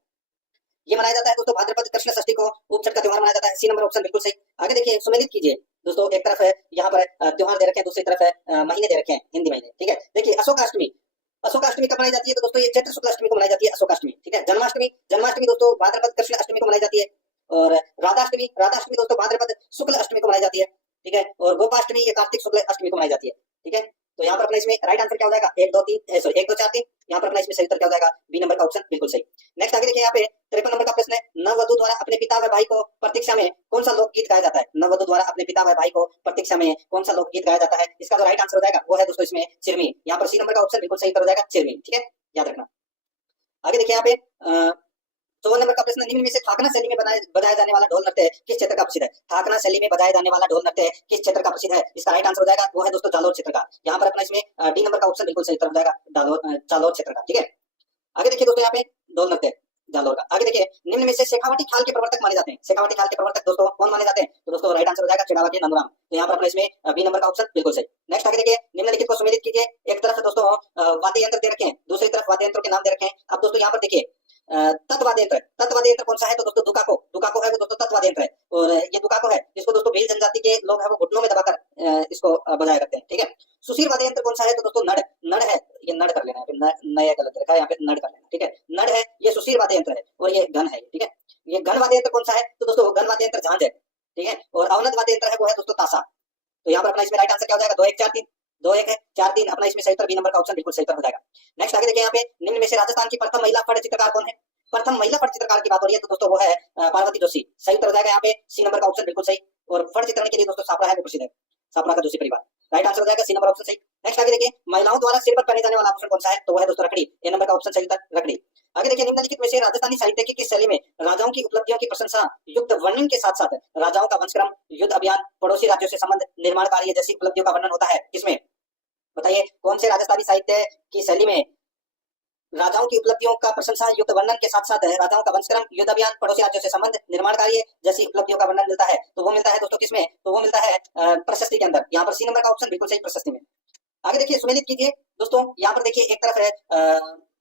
ये मनाया जाता है दोस्तों भाद्रपद कृष्ण षष्ठी को उपछठ का त्योहार मनाया जाता है, सी नंबर ऑप्शन बिल्कुल सही। आगे देखिए सुमेलित कीजिए दोस्तों, एक तरफ है यहाँ पर त्योहार दे रखे हैं, दूसरी तरफ है महीने दे रखे हैं हिंदी महीने, ठीक है। देखिए अशोकाष्टमी, अशोकाष्टमी कब मनाई जाती है? तो दोस्तों ये चैत्र शुक्ल अष्टमी को मनाई जाती है अशोकाष्टमी, ठीक है। जन्माष्टमी, जन्माष्टमी दोस्तों भाद्रपद कृष्ण अष्टमी को मनाई जाती है। और राधाष्टमी, राधाष्टमी दोस्तों भाद्रपद शुक्ल अष्टमी को मनाई जाती है, ठीक है। और गोपाष्टमी ये कार्तिक शुक्ल अष्टमी को मनाई जाती है, ठीक है। तो यहाँ पर अपना इसमें राइट आंसर क्या हो जाएगा, 1 2 3 सॉरी 1 2 4 3। यहाँ पर अपना इसमें सही उत्तर क्या हो जाएगा, बी नंबर का ऑप्शन बिल्कुल सही। नेक्स्ट आगे देखिए यहाँ पे 53 नंबर का प्रश्न है, नववधु द्वारा अपने पिता व भाई को प्रतीक्षा में कौन सा लोकगीत गाया जाता है। नववधु द्वारा अपने पिता व भाई को प्रतीक्षा में कौन सा लोकगीत गाया जाता है। इसका जो राइट आंसर हो जाएगा वो है दोस्तों इसमें चिरमी। यहाँ पर सी नंबर का ऑप्शन बिल्कुल सही उत्तर हो जाएगा चिरमी, ठीक है, याद रखना। आगे देखिए यहाँ पे 54 नंबर का प्रश्न, निम्न में से थाकना शैली में बजाया जाने वाला ढोल नृत्य किस क्षेत्र का प्रसिद्ध है। थाकना शैली में बजाया जाने वाला ढोल नृत्य किस क्षेत्र का प्रसिद्ध है। इसका राइट आंसर हो जाएगा वो है दोस्तों जालोर क्षेत्र का। यहाँ पर अपना इसमें डी नंबर का ऑप्शन बिल्कुल सही उत्तर हो जाएगा जालोर क्षेत्र का, ठीक है। आगे देखिए दोस्तों यहाँ पे ढोल नृत्य जालोर का। आगे देखिए निम्न में से शेखावटी ख्याल के प्रवर्तक माने जाते हैं। शेखावटी ख्याल के प्रवर्तक दोस्तों कौन माने जाते हैं, तो दोस्तों राइट आंसर हो जाएगा चिड़ावा के नंदुराम। तो यहाँ पर अपना इसमें बी नंबर का ऑप्शन बिल्कुल सही। नेक्स्ट आगे देखिए, निम्नलिखित को सुमेलित कीजिए। एक तरफ दोस्तों वाद्य यंत्र दे रखे हैं, दूसरी तरफ वाद्य यंत्रों के नाम दे रखे हैं। अब दोस्तों यहाँ पर देखिए तत्वाद्य यंत्र कौन सा है, तो दोस्तों दुकाको है वो दोस्तों तत्वाद्य यंत्र है। और ये दुकाको है इसको दोस्तों भील जनजाति के लोग है वो घुटनों में दबाकर इसको बजाया करते हैं, ठीक है। सुशीर वाद्य यंत्र कौन सा है, तो दोस्तों नड़ है, ये नड़ कर लेना है, नया गलत रखा है यहाँ पे, नड़ कर लेना, ठीक है। नड़ है ये सुशीर वाद्य यंत्र है और ये गण है, ठीक है। ये गण वाद्य यंत्र कौन सा है, तो दोस्तों गण वाद्य यंत्र झांझ है, ठीक है। और अवनत वाद्य यंत्र है वो है दोस्तों ताशा। तो यहाँ पर अपना इसमें राइट आंसर क्या हो जाएगा, 2 1 4 3 2 1 है 4 3 अपना इसमें सही उत्तर बी नंबर का ऑप्शन बिल्कुल सही उत्तर हो जाएगा। नेक्स्ट आगे देखिए यहाँ पे, निम्न में से राजस्थान की प्रथम महिला फट चित्रकार कौन है। प्रथम महिला फट चित्रकार की बात हो रही है तो दोस्तों वो है पार्वती जोशी। सही उत्तर हो जाएगा यहाँ पे सी नंबर का ऑप्शन बिल्कुल सही। और फट चित्रण के लिए दोस्तों सापड़ा है वो प्रसिद्ध है, सापड़ा का जोशी परिवार। राइट आंसर हो जाएगा सी नंबर ऑप्शन सही। नेक्स्ट आगे देखिए, महिलाओं द्वारा सिर पर पहने जाने वाला आभूषण कौन सा है, तो वो है दोस्तों रखड़ी। ए नंबर का ऑप्शन सही उत्तर रखड़ी। आगे देखिए, निम्नलिखित में से राजस्थानी साहित्य की किस शैली में राजाओं की उपलब्धियों की प्रशंसा युक्त वर्णन के साथ साथ राजाओं का वंशक्रम, युद्ध अभियान, पड़ोसी राज्यों से संबंध, निर्माण कार्य जैसी उपलब्धियों का वर्णन होता है, किसमें बताइए। कौन से राजस्थानी साहित्य की शैली में राजाओं की उपलब्धियों का प्रशंसा युक्त वर्णन के साथ साथ राजाओं का वंशक्रम, युद्ध अभियान, पड़ोसी राज्यों से संबंध, निर्माण कार्य जैसी उपलब्धियों का वर्णन मिलता है, तो वो मिलता है दोस्तों किसमें, तो वो मिलता है प्रशस्ति के अंदर। यहाँ पर सी नंबर का ऑप्शन बिल्कुल सही, प्रशस्ति में। आगे देखिए, सुमेलित कीजिए दोस्तों। यहाँ पर देखिए एक तरफ है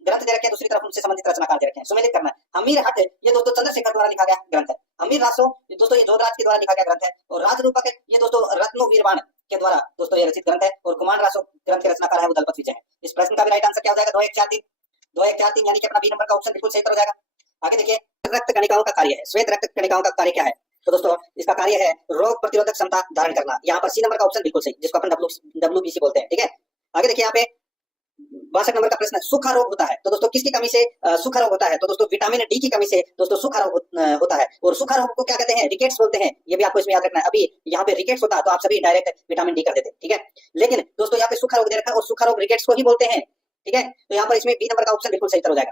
ग्रंथ दे रखे हैं, दूसरी तरफ उनसे संबंधित रचनाकार दे रखे हैं। सुमेलित करना है। हमीर हट ये दोस्तों चंद्रशेखर द्वारा लिखा गया ग्रंथ है। हमीर रासो दोस्तों ये जोधराज के द्वारा लिखा गया ग्रंथ है। और राजरूपक ये दोस्तों रत्नो वीरवाण के द्वारा दोस्तों ये रचित ग्रंथ है। और कुमार रासो ग्रंथ के रचनाकार है वो दलपत विजय है। इस प्रश्न का भी राइट आंसर क्या हो जाएगा, 2 1 4 3 2 1 4 3 यानी कि अपना बी नंबर का ऑप्शन बिल्कुल सही हो जाएगा। आगे देखिए, रक्त कणिकाओं का कार्य है। श्वेत रक्त कणिकाओं का कार्य क्या है, तो दोस्तों इसका कार्य है रोग प्रतिरोधक क्षमता धारण करना। यहाँ पर सी नंबर का ऑप्शन बिल्कुल सही, जिसको अपन WBC बोलते हैं, ठीक है। आगे देखिए यहाँ पे 62 नंबर का प्रश्न है, सूखा रोग होता है तो दोस्तों किसकी कमी से सूखा रोग होता है, तो दोस्तों विटामिन डी की कमी से दोस्तों सूखा रोग होता है। और सूखा रोग को क्या कहते हैं, रिकेट्स बोलते हैं। ये भी आपको इसमें याद रखना है। अभी यहाँ पे रिकेट्स होता है तो आप सभी डायरेक्ट विटामिन डी कर देते, ठीक है। लेकिन दोस्तों यहाँ पे सूखा रोग दे रखा है और सूखा रोग रिकेट्स को ही बोलते हैं, ठीक है। तो यहाँ पर इसमें बी नंबर का ऑप्शन बिल्कुल सही हो जाएगा।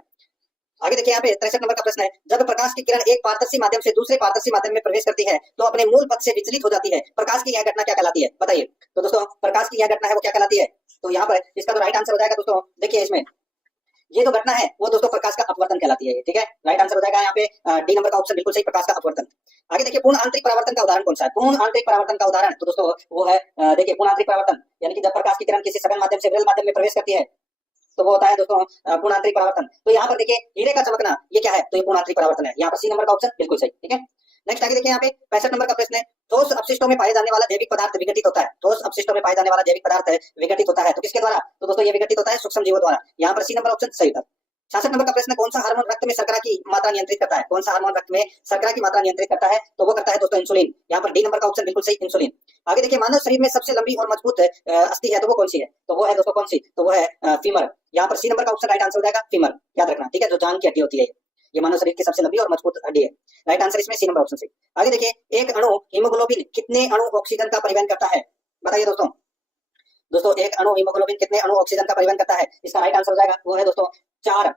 आगे देखिए, यहाँ पे 63 नंबर का प्रश्न है, जब प्रकाश की किरण एक पारदर्शी माध्यम से दूसरे पारदर्शी माध्यम में प्रवेश करती है तो अपने मूल पथ से विचलित हो जाती है। प्रकाश की यह घटना क्या कहलाती है, बताइए। तो दोस्तों प्रकाश की यह घटना है वो क्या कहलाती है, तो यहाँ पर इसका तो राइट आंसर हो जाएगा दोस्तों, देखिए इसमें ये जो घटना है वो दोस्तों प्रकाश का अपवर्तन कहलाती है, ठीक है। राइट आंसर हो जाएगा यहाँ पे डी नंबर का ऑप्शन बिल्कुल सही, प्रकाश का अपवर्तन। आगे देखिए, पूर्ण आंतरिक परावर्तन का उदाहरण कौन सा है। पूर्ण आंतरिक परावर्तन का उदाहरण तो दोस्तों वो है देखिए पूर्ण आंतरिक परावर्तन यानी कि जब प्रकाश की किरण किसी सघन माध्यम से विरल माध्यम में प्रवेश करती है तो वो होता है दोस्तों पूर्ण आंतरिक परावर्तन। तो यहाँ पर देखिए हीरे का चमकना ये क्या है, तो ये पूर्ण आंतरिक परावर्तन है। यहाँ पर सी नंबर का ऑप्शन बिल्कुल सही, ठीक है। नेक्स्ट आगे देखिए, यहाँ पे 65 नंबर का प्रश्न है, ठोस अपशिष्टों में पाए जाने वाला जैविक पदार्थ विघटित होता है। ठोस अपशिष्टों में पाए जाने वाला जैविक पदार्थ विघटित होता है तो किसके द्वारा, तो दोस्तों ये विघटित होता है सूक्ष्म जीवों द्वारा। यहाँ पर सी नंबर ऑप्शन सही था। 66 नंबर का प्रश्न, कौन सा हार्मोन रक्त में शर्करा की मात्रा नियंत्रित करता है। कौन सा हार्मोन रक्त में शर्करा की मात्रा नियंत्रित करता है, तो वो करता है दोस्तों इंसुलिन। यहाँ पर डी नंबर का ऑप्शन बिल्कुल सही, इंसुलिन। आगे देखिए, मानव शरीर में सबसे लंबी और मजबूत अस्थि है तो वो कौन सी है, तो वो है दोस्तों कौन सी, तो वो है फीमर। यहाँ पर सी नंबर का ऑप्शन राइट आंसर हो जाएगा फीमर, याद रखना, ठीक है। जो जान की हड्डी होती है ये मानव शरीर की सबसे लंबी और मजबूत हड्डी है। राइट आंसर इसमें सी नंबर ऑप्शन सही। आगे देखिए, एक अणु हीमोग्लोबिन कितने अणु ऑक्सीजन का परिवहन करता है, बताइए दोस्तों। दोस्तों एक अणु हीमोग्लोबिन कितने अणु ऑक्सीजन का परिवहन करता है, इसका राइट आंसर हो जाएगा वो है दोस्तों चार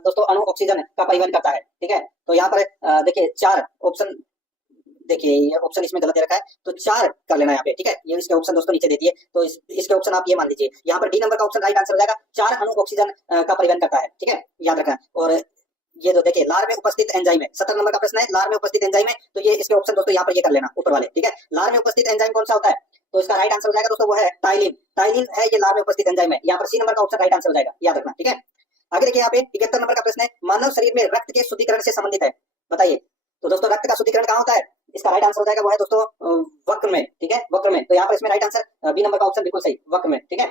दोस्तों अणु ऑक्सीजन का परिवहन करता है, ठीक है। तो यहाँ पर देखिए 4 ऑप्शन, देखिए ये ऑप्शन इसमें गलत दे रखा है तो 4 कर लेना यहाँ पे, ठीक है। ये इसके ऑप्शन दोस्तों नीचे दे दिए तो इसके ऑप्शन आप ये मान लीजिए। यहाँ पर डी नंबर का ऑप्शन राइट आंसर हो जाएगा, 4 अणु ऑक्सीजन का परिवहन करता है, ठीक है, याद रखना। और ये जो देखिए लार में उपस्थित एंजाइम है, 70 नंबर का प्रश्न है, लार में उपस्थित एंजाइम है तो ये इसके ऑप्शन दोस्तों यहाँ पर ये कर लेना ऊपर वाले, ठीक है। लार में उपस्थित एंजाइम कौन सा होता है, तो इसका राइट आंसर हो जाएगा दोस्तों वो है टाइलिन। टाइलिन है ये लार में उपस्थित एंजाइम है। यहाँ पर सी नंबर का ऑप्शन राइट आंसर हो जाएगा, याद रखना, ठीक है। आगे देखिए, यहाँ पे 71 नंबर का प्रश्न है, मानव शरीर में रक्त के शुद्धिकरण से संबंधित है, बताइए। तो दोस्तों रक्त का शुद्धिकरण कहाँ होता है, इसका राइट आंसर हो जाएगा वो है दोस्तों वक्र में, ठीक है, वक्र में। तो यहाँ पर इसमें राइट आंसर बी नंबर का ऑप्शन बिल्कुल सही, वक्र में, ठीक है,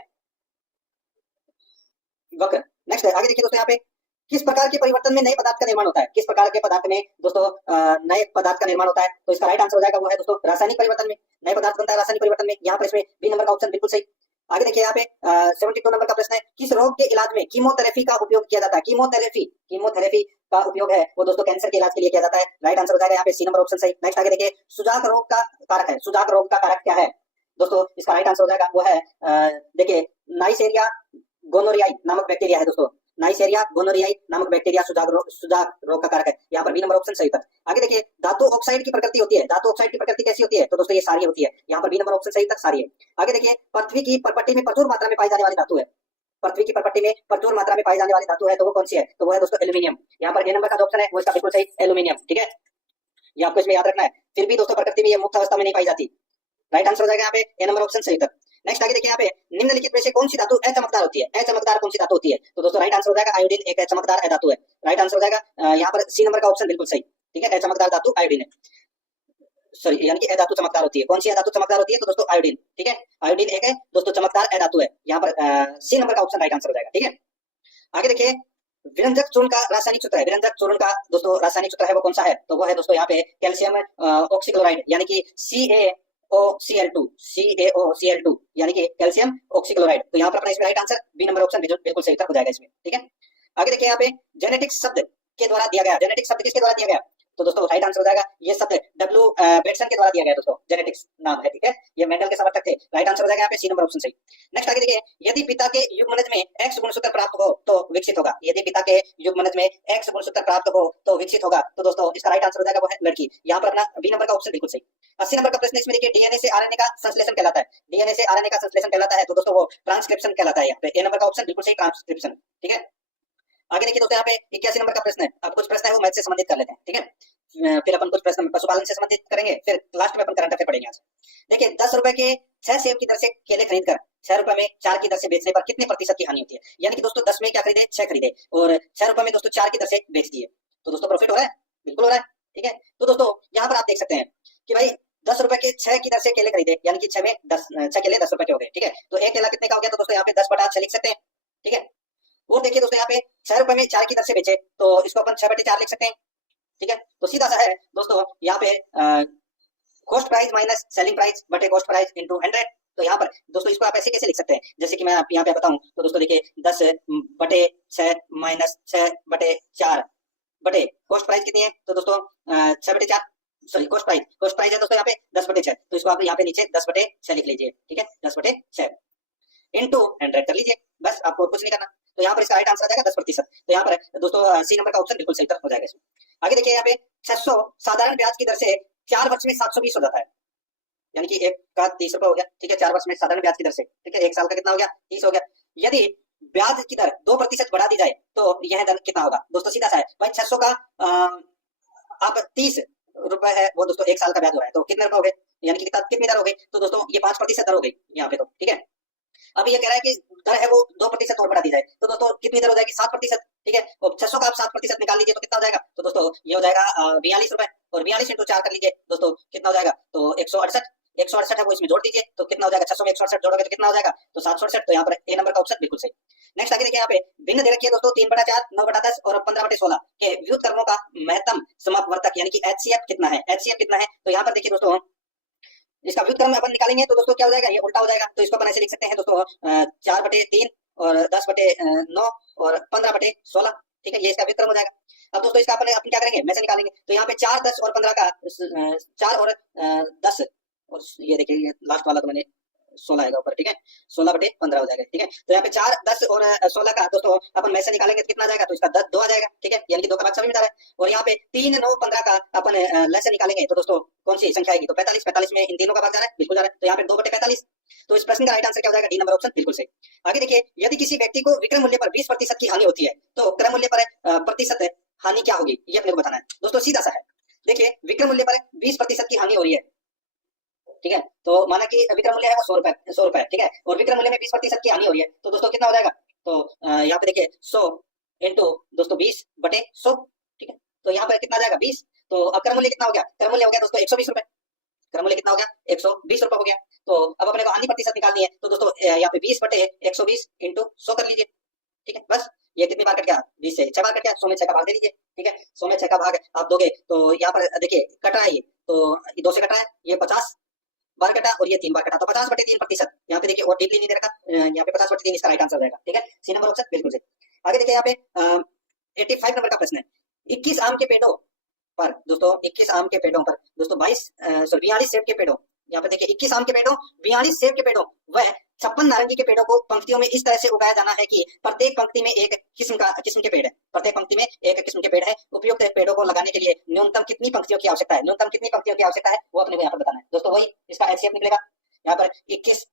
वक्र। नेक्स्ट आगे देखिए दोस्तों, यहाँ पे किस प्रकार के परिवर्तन में नए पदार्थ का निर्माण होता है। किस प्रकार के पदार्थ में दोस्तों नए पदार्थ का निर्माण होता है, तो इसका राइट आंसर हो जाएगा वो है दोस्तों रासायनिक परिवर्तन में। नए पदार्थ बनता है रासायनिक परिवर्तन में। यहाँ पर इसमें बी नंबर का ऑप्शन बिल्कुल सही। आगे देखिए यहाँ पे 72 नंबर का प्रश्न है, किस रोग के इलाज में कीमोथेरेपी का उपयोग किया जाता है? कीमोथेरेपी का उपयोग है वो दोस्तों कैंसर के इलाज के लिए किया जाता है। राइट आंसर हो जाएगा यहाँ पे सी नंबर ऑप्शन सही। नेक्स्ट आगे देखिए, सुजाक रोग का कारक है, सुजाक रोग का कारक क्या है दोस्तों? इसका राइट आंसर हो जाएगा वो है देखिए नाइसेरिया गोनोरियाई नामक बैक्टीरिया है दोस्तों, नाइसेरिया गोनोरियाई नामक बैक्टीरिया सुजाक रोग का कारक है। यहाँ पर बी नंबर ऑप्शन सही था। आगे देखिए, धातु ऑक्साइड की प्रकृति होती है, धातु ऑक्साइड की प्रकृति कैसी होती है? तो दोस्तों ये सारी होती है। यहाँ पर बी नंबर ऑप्शन सही तक सारी है। आगे देखिए, पृथ्वी की परपट्टी में प्रचुर मात्रा में पाई जाने वाली धातु है, पृथ्वी की परपट्टी में प्रचुर मात्रा में पाई जाने वाली धातु है तो वो कौन सी है? तो वो है दोस्तों एल्यूमिनियम। यहाँ पर ए नंबर का जो ऑप्शन है वो इसका बिल्कुल सही एल्यूमिनियम। ठीक है, ये आपको इसमें याद रखना है। फिर भी दोस्तों प्रकृति में ये मुक्त अवस्था में नहीं पाई जाती। राइट आंसर हो जाएगा यहाँ पे ए नंबर ऑप्शन सही तक। नेक्स्ट आगे देखिए, यहाँ पे निम्नलिखित में से कौन सी धातु अचमकदार होती है? अचमकदार कौन सी धातु होती है? तो दोस्तों राइट आंसर हो जाएगा आयोडीन एक अचमकदार धातु है। राइट आंसर हो जाएगा यहाँ पर सी नंबर का ऑप्शन बिल्कुल सही। ठीक है, अचमकदार धातु आयोडीन है, सॉरी यानी कि अधातु चमकदार होती है। कौन सी अधातु चमकदार होती है? तो दोस्तों आयोडीन। ठीक है, आयोडीन एक है दोस्तों चमकदार अधातु है। यहाँ पर सी नंबर का ऑप्शन राइट आंसर हो जाएगा। ठीक है, आगे देखिए, विरंजक चूर्ण का रासायनिक सूत्र है, विरंजक चूर्ण का दोस्तों रासायनिक सूत्र है वो कौन सा है? तो वो है दोस्तों यहाँ पे कैल्शियम ऑक्सीक्लोराइड यानी कि CaOCl2 यानी कि कैल्शियम ऑक्सीक्लोराइड। तो यहाँ पर अपना इसमें right answer B number option बिल्कुल सही हो जाएगा इसमें। ठीक है, आगे देखिए, यहाँ पे जेनेटिक शब्द के द्वारा दिया गया, जेनेटिक शब्द किसके द्वारा दिया गया? तो दोस्तों राइट आंसर हो जाएगा ये शब्द डब्ल्यू बेटसन के द्वारा दिया गया दोस्तों, जेनेटिक्स नाम है। ठीक है, ये मेंडल के समर्थक थे। राइट आंसर हो जाएगा यहाँ पे सी नंबर ऑप्शन सही। नेक्स्ट आगे देखिए, यदि पिता के युग्मनज में एक्स गुणसूत्र प्राप्त हो तो विकसित होगा, यदि पिता के युग्मनज में एक्स गुणसूत्र प्राप्त हो तो विकसित होगा। तो दोस्तों इसका राइट आंसर हो जाएगा वो है लड़की। यहाँ पर अपना बी नंबर का ऑप्शन बिल्कुल सही। 80 नंबर का प्रश्न इसमें देखिए, डीएनए से आरएनए का संश्लेषण कहलाता है, डीएनए से आरएनए का संश्लेषण कहलाता है तो दोस्तों वो ट्रांसक्रिप्शन कहलाता है। यहाँ पे ए नंबर का ऑप्शन बिल्कुल सही, ट्रांसक्रिप्शन। ठीक है, आगे देखिए दोस्तों, यहाँ पे 81 नंबर का प्रश्न है। अब कुछ प्रश्न है वो मैथ से संबंधित कर लेते हैं। ठीक है, फिर अपन कुछ प्रश्न पशुपालन से संबंधित करेंगे, फिर लास्ट में अपन करंट अफेयर पढ़ेंगे। आज देखिए, 10 रुपए के 6 सेब की दर से केले खरीदकर 6 रुपए में 4 की दर से बेचने पर कितने प्रतिशत की हानि होती है? यानी कि दोस्तों 10 में क्या खरीदे? 6 खरीदे और 6 रुपए में दोस्तों 4 की दर से बेच दिए, तो दोस्तों प्रॉफिट हो रहा है, बिल्कुल हो रहा है। ठीक है, तो दोस्तों यहाँ पर आप देख सकते हैं कि भाई 10 रुपए के 6 की दर से केले खरीदे यानी कि 6 में 6 केले 10 रुपए के हो गए। ठीक है, तो एक केला कितने का हो गया? तो दोस्तों यहाँ पे 10/6 लिख सकते हैं। ठीक है, और देखिए दोस्तों, यहाँ पे 6 रुपए में 4 की दर से बेचे तो इसको अपन 6/4 लिख सकते हैं। ठीक है, तो सीधा सा है दोस्तों, यहाँ पे cost price minus selling price बटे कॉस्ट प्राइस इंटू 100। तो यहाँ पर दोस्तों इसको आप ऐसे कैसे लिख सकते हैं? जैसे कि मैं आप यहाँ पे बताऊं तो दोस्तों देखिए, 10/6 माइनस 6/4 बटे कॉस्ट प्राइस कितनी है? तो दोस्तों 6/4 सॉरी कॉस्ट प्राइस है दोस्तों यहाँ पे 10/6, तो इसको आप यहाँ पे नीचे 10/6 लिख लीजिए। ठीक है, 10/6 इंटू 100 कर लीजिए, बस आपको कुछ नहीं करना। तो यहाँ पर इसका राइट आंसर आ जाएगा 10%। तो यहाँ पर दोस्तों सी नंबर का ऑप्शन बिल्कुल सही हो जाएगा इसमें। आगे देखिए, यहाँ पे 600 साधारण ब्याज की दर से 4 वर्ष में 720 हो जाता है, यानी कि एक का 30 रुपए हो गया। ठीक है, 4 वर्ष में साधारण ब्याज की दर से, ठीक है, 1 साल का कितना हो गया? 30 हो गया। यदि ब्याज की दर 2% बढ़ा दी जाए तो यह दर कितना होगा? दोस्तों सीधा सा है भाई, 600 का आप 30 रुपए है वो दोस्तों 1 साल का ब्याज हो रहा है, तो कितने रुपए हो गए? यानी कि कितनी दर हो गई? तो दोस्तों ये 5% दर हो गई यहाँ पे। तो ठीक है, अब ये कह रहा है कि दर है वो 2% और बढ़ा दी जाए तो दोस्तों कितनी दर हो जाएगी? 7%। ठीक है, और 600 का आप 7% निकाल लीजिए तो कितना हो जाएगा? तो दोस्तों ये हो जाएगा 42 रुपए, और 42 इंटू 4 कर लीजिए दोस्तों कितना हो जाएगा? तो 168 है वो इसमें जोड़ दीजिए तो कितना हो जाएगा? 600 में 168 जोड़ोगे तो कितना हो जाएगा? तो 768। तो यहाँ पर ए नंबर का ऑप्शन बिल्कुल सही। नेक्स्ट आगे देखिए, यहाँ पे भिन्न दे रखी है दोस्तों 3/4, 9/10 और 15/16 के व्युत्क्रमों का महत्तम समापवर्तक यानी कि HCF कितना है? HCF कितना है? तो यहाँ पर देखिए दोस्तों, इसका व्युत्क्रम अपन निकालेंगे तो दोस्तों क्या हो जाएगा? ये उल्टा हो जाएगा। तो इसको अपन ऐसे लिख सकते हैं दोस्तों 4/3 और 10/9 और 15/16। ठीक है, ये इसका व्युत्क्रम हो जाएगा। अब दोस्तों इसका अपन क्या करेंगे? में से निकालेंगे। तो यहाँ पे 4, 10 और 15 का 4 और 10 और ये देखिए ये लास्ट वाला तो मैंने 16 आएगा ऊपर। ठीक है, 16/15 हो जाएगा। ठीक है, तो यहाँ पे 4, 10 और 16 का दोस्तों अपन में से निकालेंगे तो कितना आ जाएगा? तो इसका 2 आ जाएगा। ठीक है, यानी कि 2 का भाग सभी में जा रहा है। और यहाँ पे 3, 9, 15 का अपन ले से निकालेंगे तो दोस्तों कौन सी संख्या आएगी? तो 45 में इन तीनों का भाग जा रहा है, बिल्कुल जा रहा है। तो यहाँ पे 2/45। तो इस प्रश्न का राइट आंसर क्या हो जाएगा? डी नंबर ऑप्शन बिल्कुल सही। आगे देखिए, यदि किसी व्यक्ति को विक्रय मूल्य पर 20% की हानि होती है तो क्रय मूल्य पर प्रतिशत हानि क्या होगी? ये अपने को बताना है दोस्तों। सीधा सा है, देखिए विक्रय मूल्य पर 20% की हानि हो रही है। ठीक है, तो माना कि विक्रय मूल्य है वो 100 रुपए। ठीक है, और विक्रय मूल्य में 20% की हानि हो रही है तो दोस्तों कितना हो जाएगा? तो यहाँ पे देखिए 100 इंटू दोस्तों 20/100। ठीक है, तो यहाँ पर कितना आ जाएगा? 20। तो अब क्रय मूल्य कितना हो गया? क्रय मूल्य हो गया दोस्तों 120 रुपए। क्रय मूल्य कितना हो गया? 120 रुपए हो गया। तो अब अपने को हानि प्रतिशत निकालनी है तो दोस्तों यहाँ पे 20/120 इंटू 100 कर लीजिए। ठीक है, बस ये कितनी बार कट गया? 20 से 6 बार कट गया, 100 में 6 का भाग दे दीजिए। ठीक है, 100 में 6 का भाग आप दोगे तो यहाँ पर देखिए कट रहा है, ये तो 2 से कट रहा है, ये 50 बार कटा और ये 3 बार कटा, तो 50/3%। यहाँ पे देखिए और डीपली नहीं दे रखा, यहाँ पे 50/3 इसका राइट आंसर हो जाएगा। ठीक है, सी नंबर ऑप्शन बिल्कुल सही। आगे देखिए यहाँ पे 85 नंबर का प्रश्न है। 21 आम के पेड़ों पर दोस्तों, 21 आम के पेड़ों पर दोस्तों 42 सेब के पेड़ों, यहाँ पे देखिए 21 आम के पेड़ों, 42 सेब के पेड़ों व 56 नारंगी के पेड़ों को पंक्तियों में इस तरह से उगाया जाना है कि प्रत्येक पंक्ति में एक किस्म के पेड़ है, प्रत्येक पंक्ति में एक किस्म के पेड़ है। उपयुक्त पेड़ों को लगाने के लिए न्यूनतम कितनी पंक्तियों की आवश्यकता है, न्यूनतम कितनी पंक्तियों की आवश्यकता है वो अपने को यहाँ पर बताना है दोस्तों। वही इसका एचसीएफ निकलेगा, यहाँ पर 21,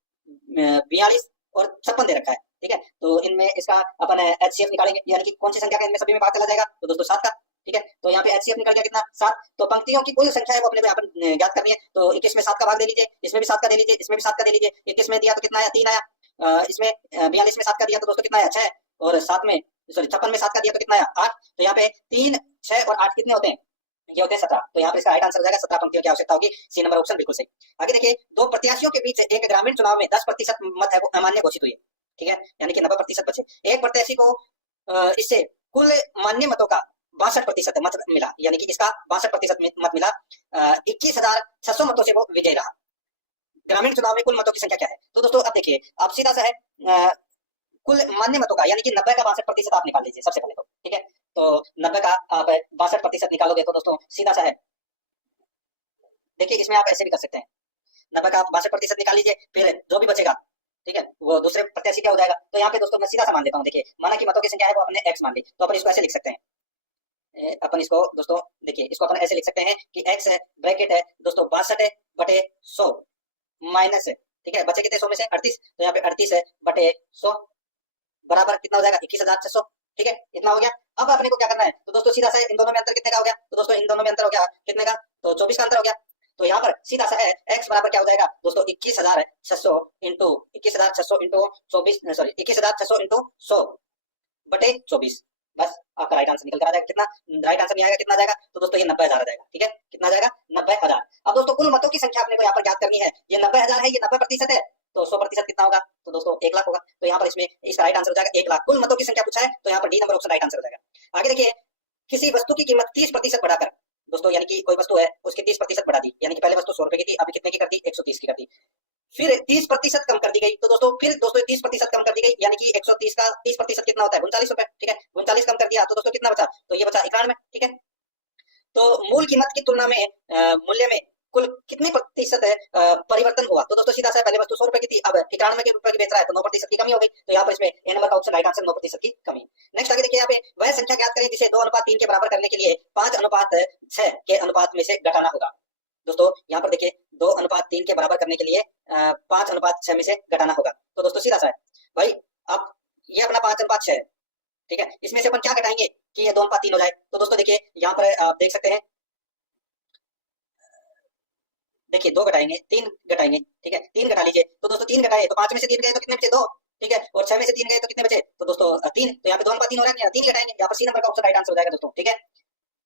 42 और 56 दे रखा है। ठीक है, तो इनमें इसका अपन एचसीएफ निकालेंगे, यानी कि कौन सी संख्या का इनमें सभी में भाग चला जाएगा, तो दोस्तों 7 का। ठीक है, तो यहाँ पे एचसीएफ निकल गया कितना, 7। तो पंक्तियों की कुल संख्या है वो अपने को यहाँ पर ज्ञात करनी है। तो 21 में 7 का भाग दे लीजिए, इसमें भी 7 का दे लीजिए, इसमें भी 7 का दे लीजिए। 21 में दिया तो कितना आया, 3 आया। इसमें 42 में 7 का दिया तो दोस्तों कितना आया, 6। और 7 में 56 में 7 का दिया तो कितना आया, 8। तो यहाँ पे 3, 6 और 8 कितने होते हैं, ये होते हैं 17। तो यहाँ पे इसका राइट आंसर हो जाएगा 17 पंक्तियों की आवश्यकता होगी, सी नंबर ऑप्शन बिल्कुल सही। आगे देखिए, दो प्रत्याशियों के बीच एक ग्रामीण चुनाव में 10% मत है वो अमान्य घोषित हुई है। ठीक है, यानी कि 90% बचे। एक प्रत्याशी को इससे कुल मान्य मतों का 62% मत मिला, यानी कि इसका 62% मत मिला। 21,600 मतों से वो विजयी रहा। ग्रामीण चुनाव में कुल मतों की संख्या क्या है, तो दोस्तों अब देखिए, अब सीधा सा है कुल मान्य मतों का, यानी कि 90 का 62% आप निकाल लीजिए सबसे पहले तो। ठीक है, तो 90 का आप 62% निकालोगे तो दोस्तों सीधा सा है, देखिए इसमें आप ऐसे भी कर सकते हैं, 90 का आप 62% निकाल लीजिए, फिर जो भी बचेगा, ठीक है, वो दूसरे प्रत्याशी क्या हो जाएगा। तो यहाँ पे दोस्तों मैं सीधा सा मान लेता हूँ, देखिए माना कि मतों की संख्या है वो अपने x मान ली, तो अपन इसको ऐसे लिख सकते हैं, अपन इसको दोस्तों देखिए, इसको अपन ऐसे लिख सकते हैं कि x है, ब्रैकेट है दोस्तों 62/100 माइनस है, ठीक है, बचे कितने 100 में से 38, तो यहाँ पे 38/100 बराबर कितना हो जाएगा, 21,600। ठीक है, इतना हो गया। अब अपने को क्या करना है, तो दोस्तों सीधा सा इन दोनों में अंतर कितने का हो गया, तो दोस्तों इन दोनों में अंतर हो गया कितने का, तो 24 का अंतर हो गया। तो यहाँ पर सीधा सा है x बराबर क्या हो जाएगा दोस्तों, 21,600 इंटू 21,600 इंटू 24, सॉरी 21,600 इंटू 100/24, बस आपका राइट आंसर निकल कर आ जाएगा। कितना राइट आंसर नहीं आएगा, कितना आ जाएगा, तो दोस्तों ये 90,000 आ जाएगा। ठीक है, कितना आ जाएगा, 90,000। अब दोस्तों कुल मतों की संख्या अपने को यहाँ पर ज्ञात करनी है, ये 90,000 है, ये 90% है, तो 100% कितना होगा, तो दोस्तों 1 लाख होगा। तो यहाँ पर इसमें इसका राइट आंसर हो जाएगा 1 लाख। कुल मतों की संख्या पूछा है, तो यहाँ पर D number option right answer हो जाएगा। आगे देखिए, किसी वस्तु की कीमत 30% बढ़ाकर दोस्तों, यानी कि कोई वस्तु है उसकी 30% बढ़ा दी, यानी कि पहले वस्तु 100 रुपए की थी, अभी कितने की कर दी, 130 की कर दी। फिर 30% कम कर दी गई, तो दोस्तों फिर दोस्तों 30% कम कर दी गई, यानी कि 130 का 30% कितना होता है, 39 रुपए। ठीक है, 39 कम कर दिया तो दोस्तों कितना बचा, तो ये बचा 91। ठीक है, तो मूल कीमत की तुलना में मूल्य में कुल कितने प्रतिशत है परिवर्तन हुआ, तो दोस्तों सीधा सा पहले वस्तु 100 रुपए की थी, अब 91 के रुपए की बेच रहा है, तो 9% की कमी हो गई। तो यहाँ पर इसमें ए नंबर का ऑप्शन राइट आंसर 9% की कमी। नेक्स्ट आगे देखिए, यहाँ पे वह संख्या ज्ञात करें जिसे 2:3 के बराबर करने के लिए 5:6 के अनुपात में से घटाना होगा। दोस्तों यहाँ पर देखिए 2:3 के बराबर करने के लिए 5:6 में से घटाना होगा। तो दोस्तों सीधा सा है भाई, अब ये अपना 5:6 है, ठीक है, इसमें से अपन क्या घटाएंगे कि ये 2:3 हो जाए। तो दोस्तों देखिए यहाँ पर आप देख सकते हैं, देखिए 2 घटाएंगे, 3 घटाएंगे, ठीक है, 3 घटा लीजिए, तो दोस्तों 3 घटाए तो 5 में से 3 गए तो कितने बचे, 2। ठीक है, और 6 में से 3 गए तो कितने बचे, तो दोस्तों 3। तो यहाँ पे 2:3 हो रहा है, 3 घटाएंगे, यहाँ पर सी नंबर का ऑप्शन राइट आंसर हो जाएगा दोस्तों। ठीक है,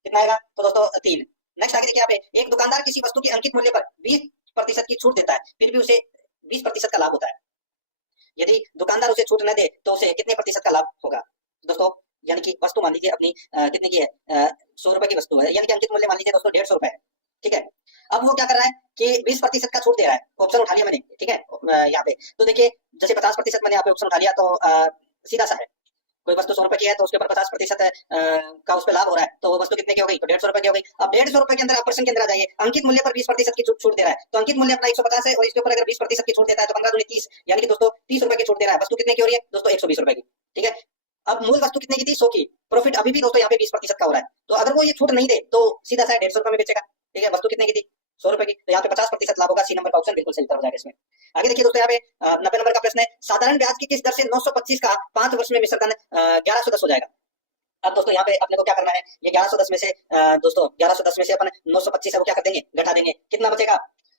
कितना आएगा, तो दोस्तों 3। नेक्स्ट आगे देखिए, यहाँ पे एक दुकानदार किसी वस्तु के अंकित मूल्य पर 20% की छूट देता है, फिर भी उसे 20% का लाभ होता है। यदि दुकानदार उसे छूट न दे तो उसे कितने प्रतिशत का लाभ होगा दोस्तों, यानी कि वस्तु मान लीजिए अपनी कितने की है, 100 रुपए की वस्तु है, यानी कि अंकित मूल्य मान लीजिए दोस्तों 150 रुपए है। ठीक है, अब वो क्या कर रहा है कि 20% का छूट दे रहा है, ऑप्शन उठा लिया मैंने। ठीक है, यहाँ पे तो देखिए जैसे 50% मैंने यहाँ पे ऑप्शन उठा लिया, तो सीधा सा है, कोई वस्तु 100 रुपए की है तो उसके ऊपर 50% का उस पर लाभ हो रहा है, तो वो वस्तु कितने की हो गई, तो 150 रुपए की हो गई। अब 150 रुपए के अंदर आप प्रश्न के अंदर आ जाइए, अंकित मूल्य पर 20% की छूट दे रहा है, तो अंकित मूल्य अपना 150 है, और इसके ऊपर अगर 20% की छूट देता है तो 15 दूनी 30, यानी कि दोस्तों 30 रुपए की छूट दे रहा है। वस्तु कितने की हो रही है दोस्तों, 120 रुपए की। ठीक है, अब मूल वस्तु कितने की थी, 100 की, प्रॉफिट अभी भी दोस्तों यहाँ पे 20% का हो रहा है, तो अगर वो ये छूट नहीं दे तो सीधा सा 150 रुपए में बेचेगा। ठीक है, वस्तु कितने की थी, 100 रुपए की, तो यहाँ पे 50% लाभ होगा, सी नंबर का ऑप्शन बिल्कुल सही उत्तर हो जाएगा इसमें। आगे देखिए दोस्तों, यहाँ पे 90 नंबर का प्रश्न है, साधारण ब्याज की किस दर से 925 का 5 वर्ष में मिश्रधन 1110 हो जाएगा। अब दोस्तों यहाँ पे अपने को क्या करना है, ये 1110 में से दोस्तों 1110 में से अपन 925 है वो क्या कर देंगे, घटा देंगे, कितना बचेगा,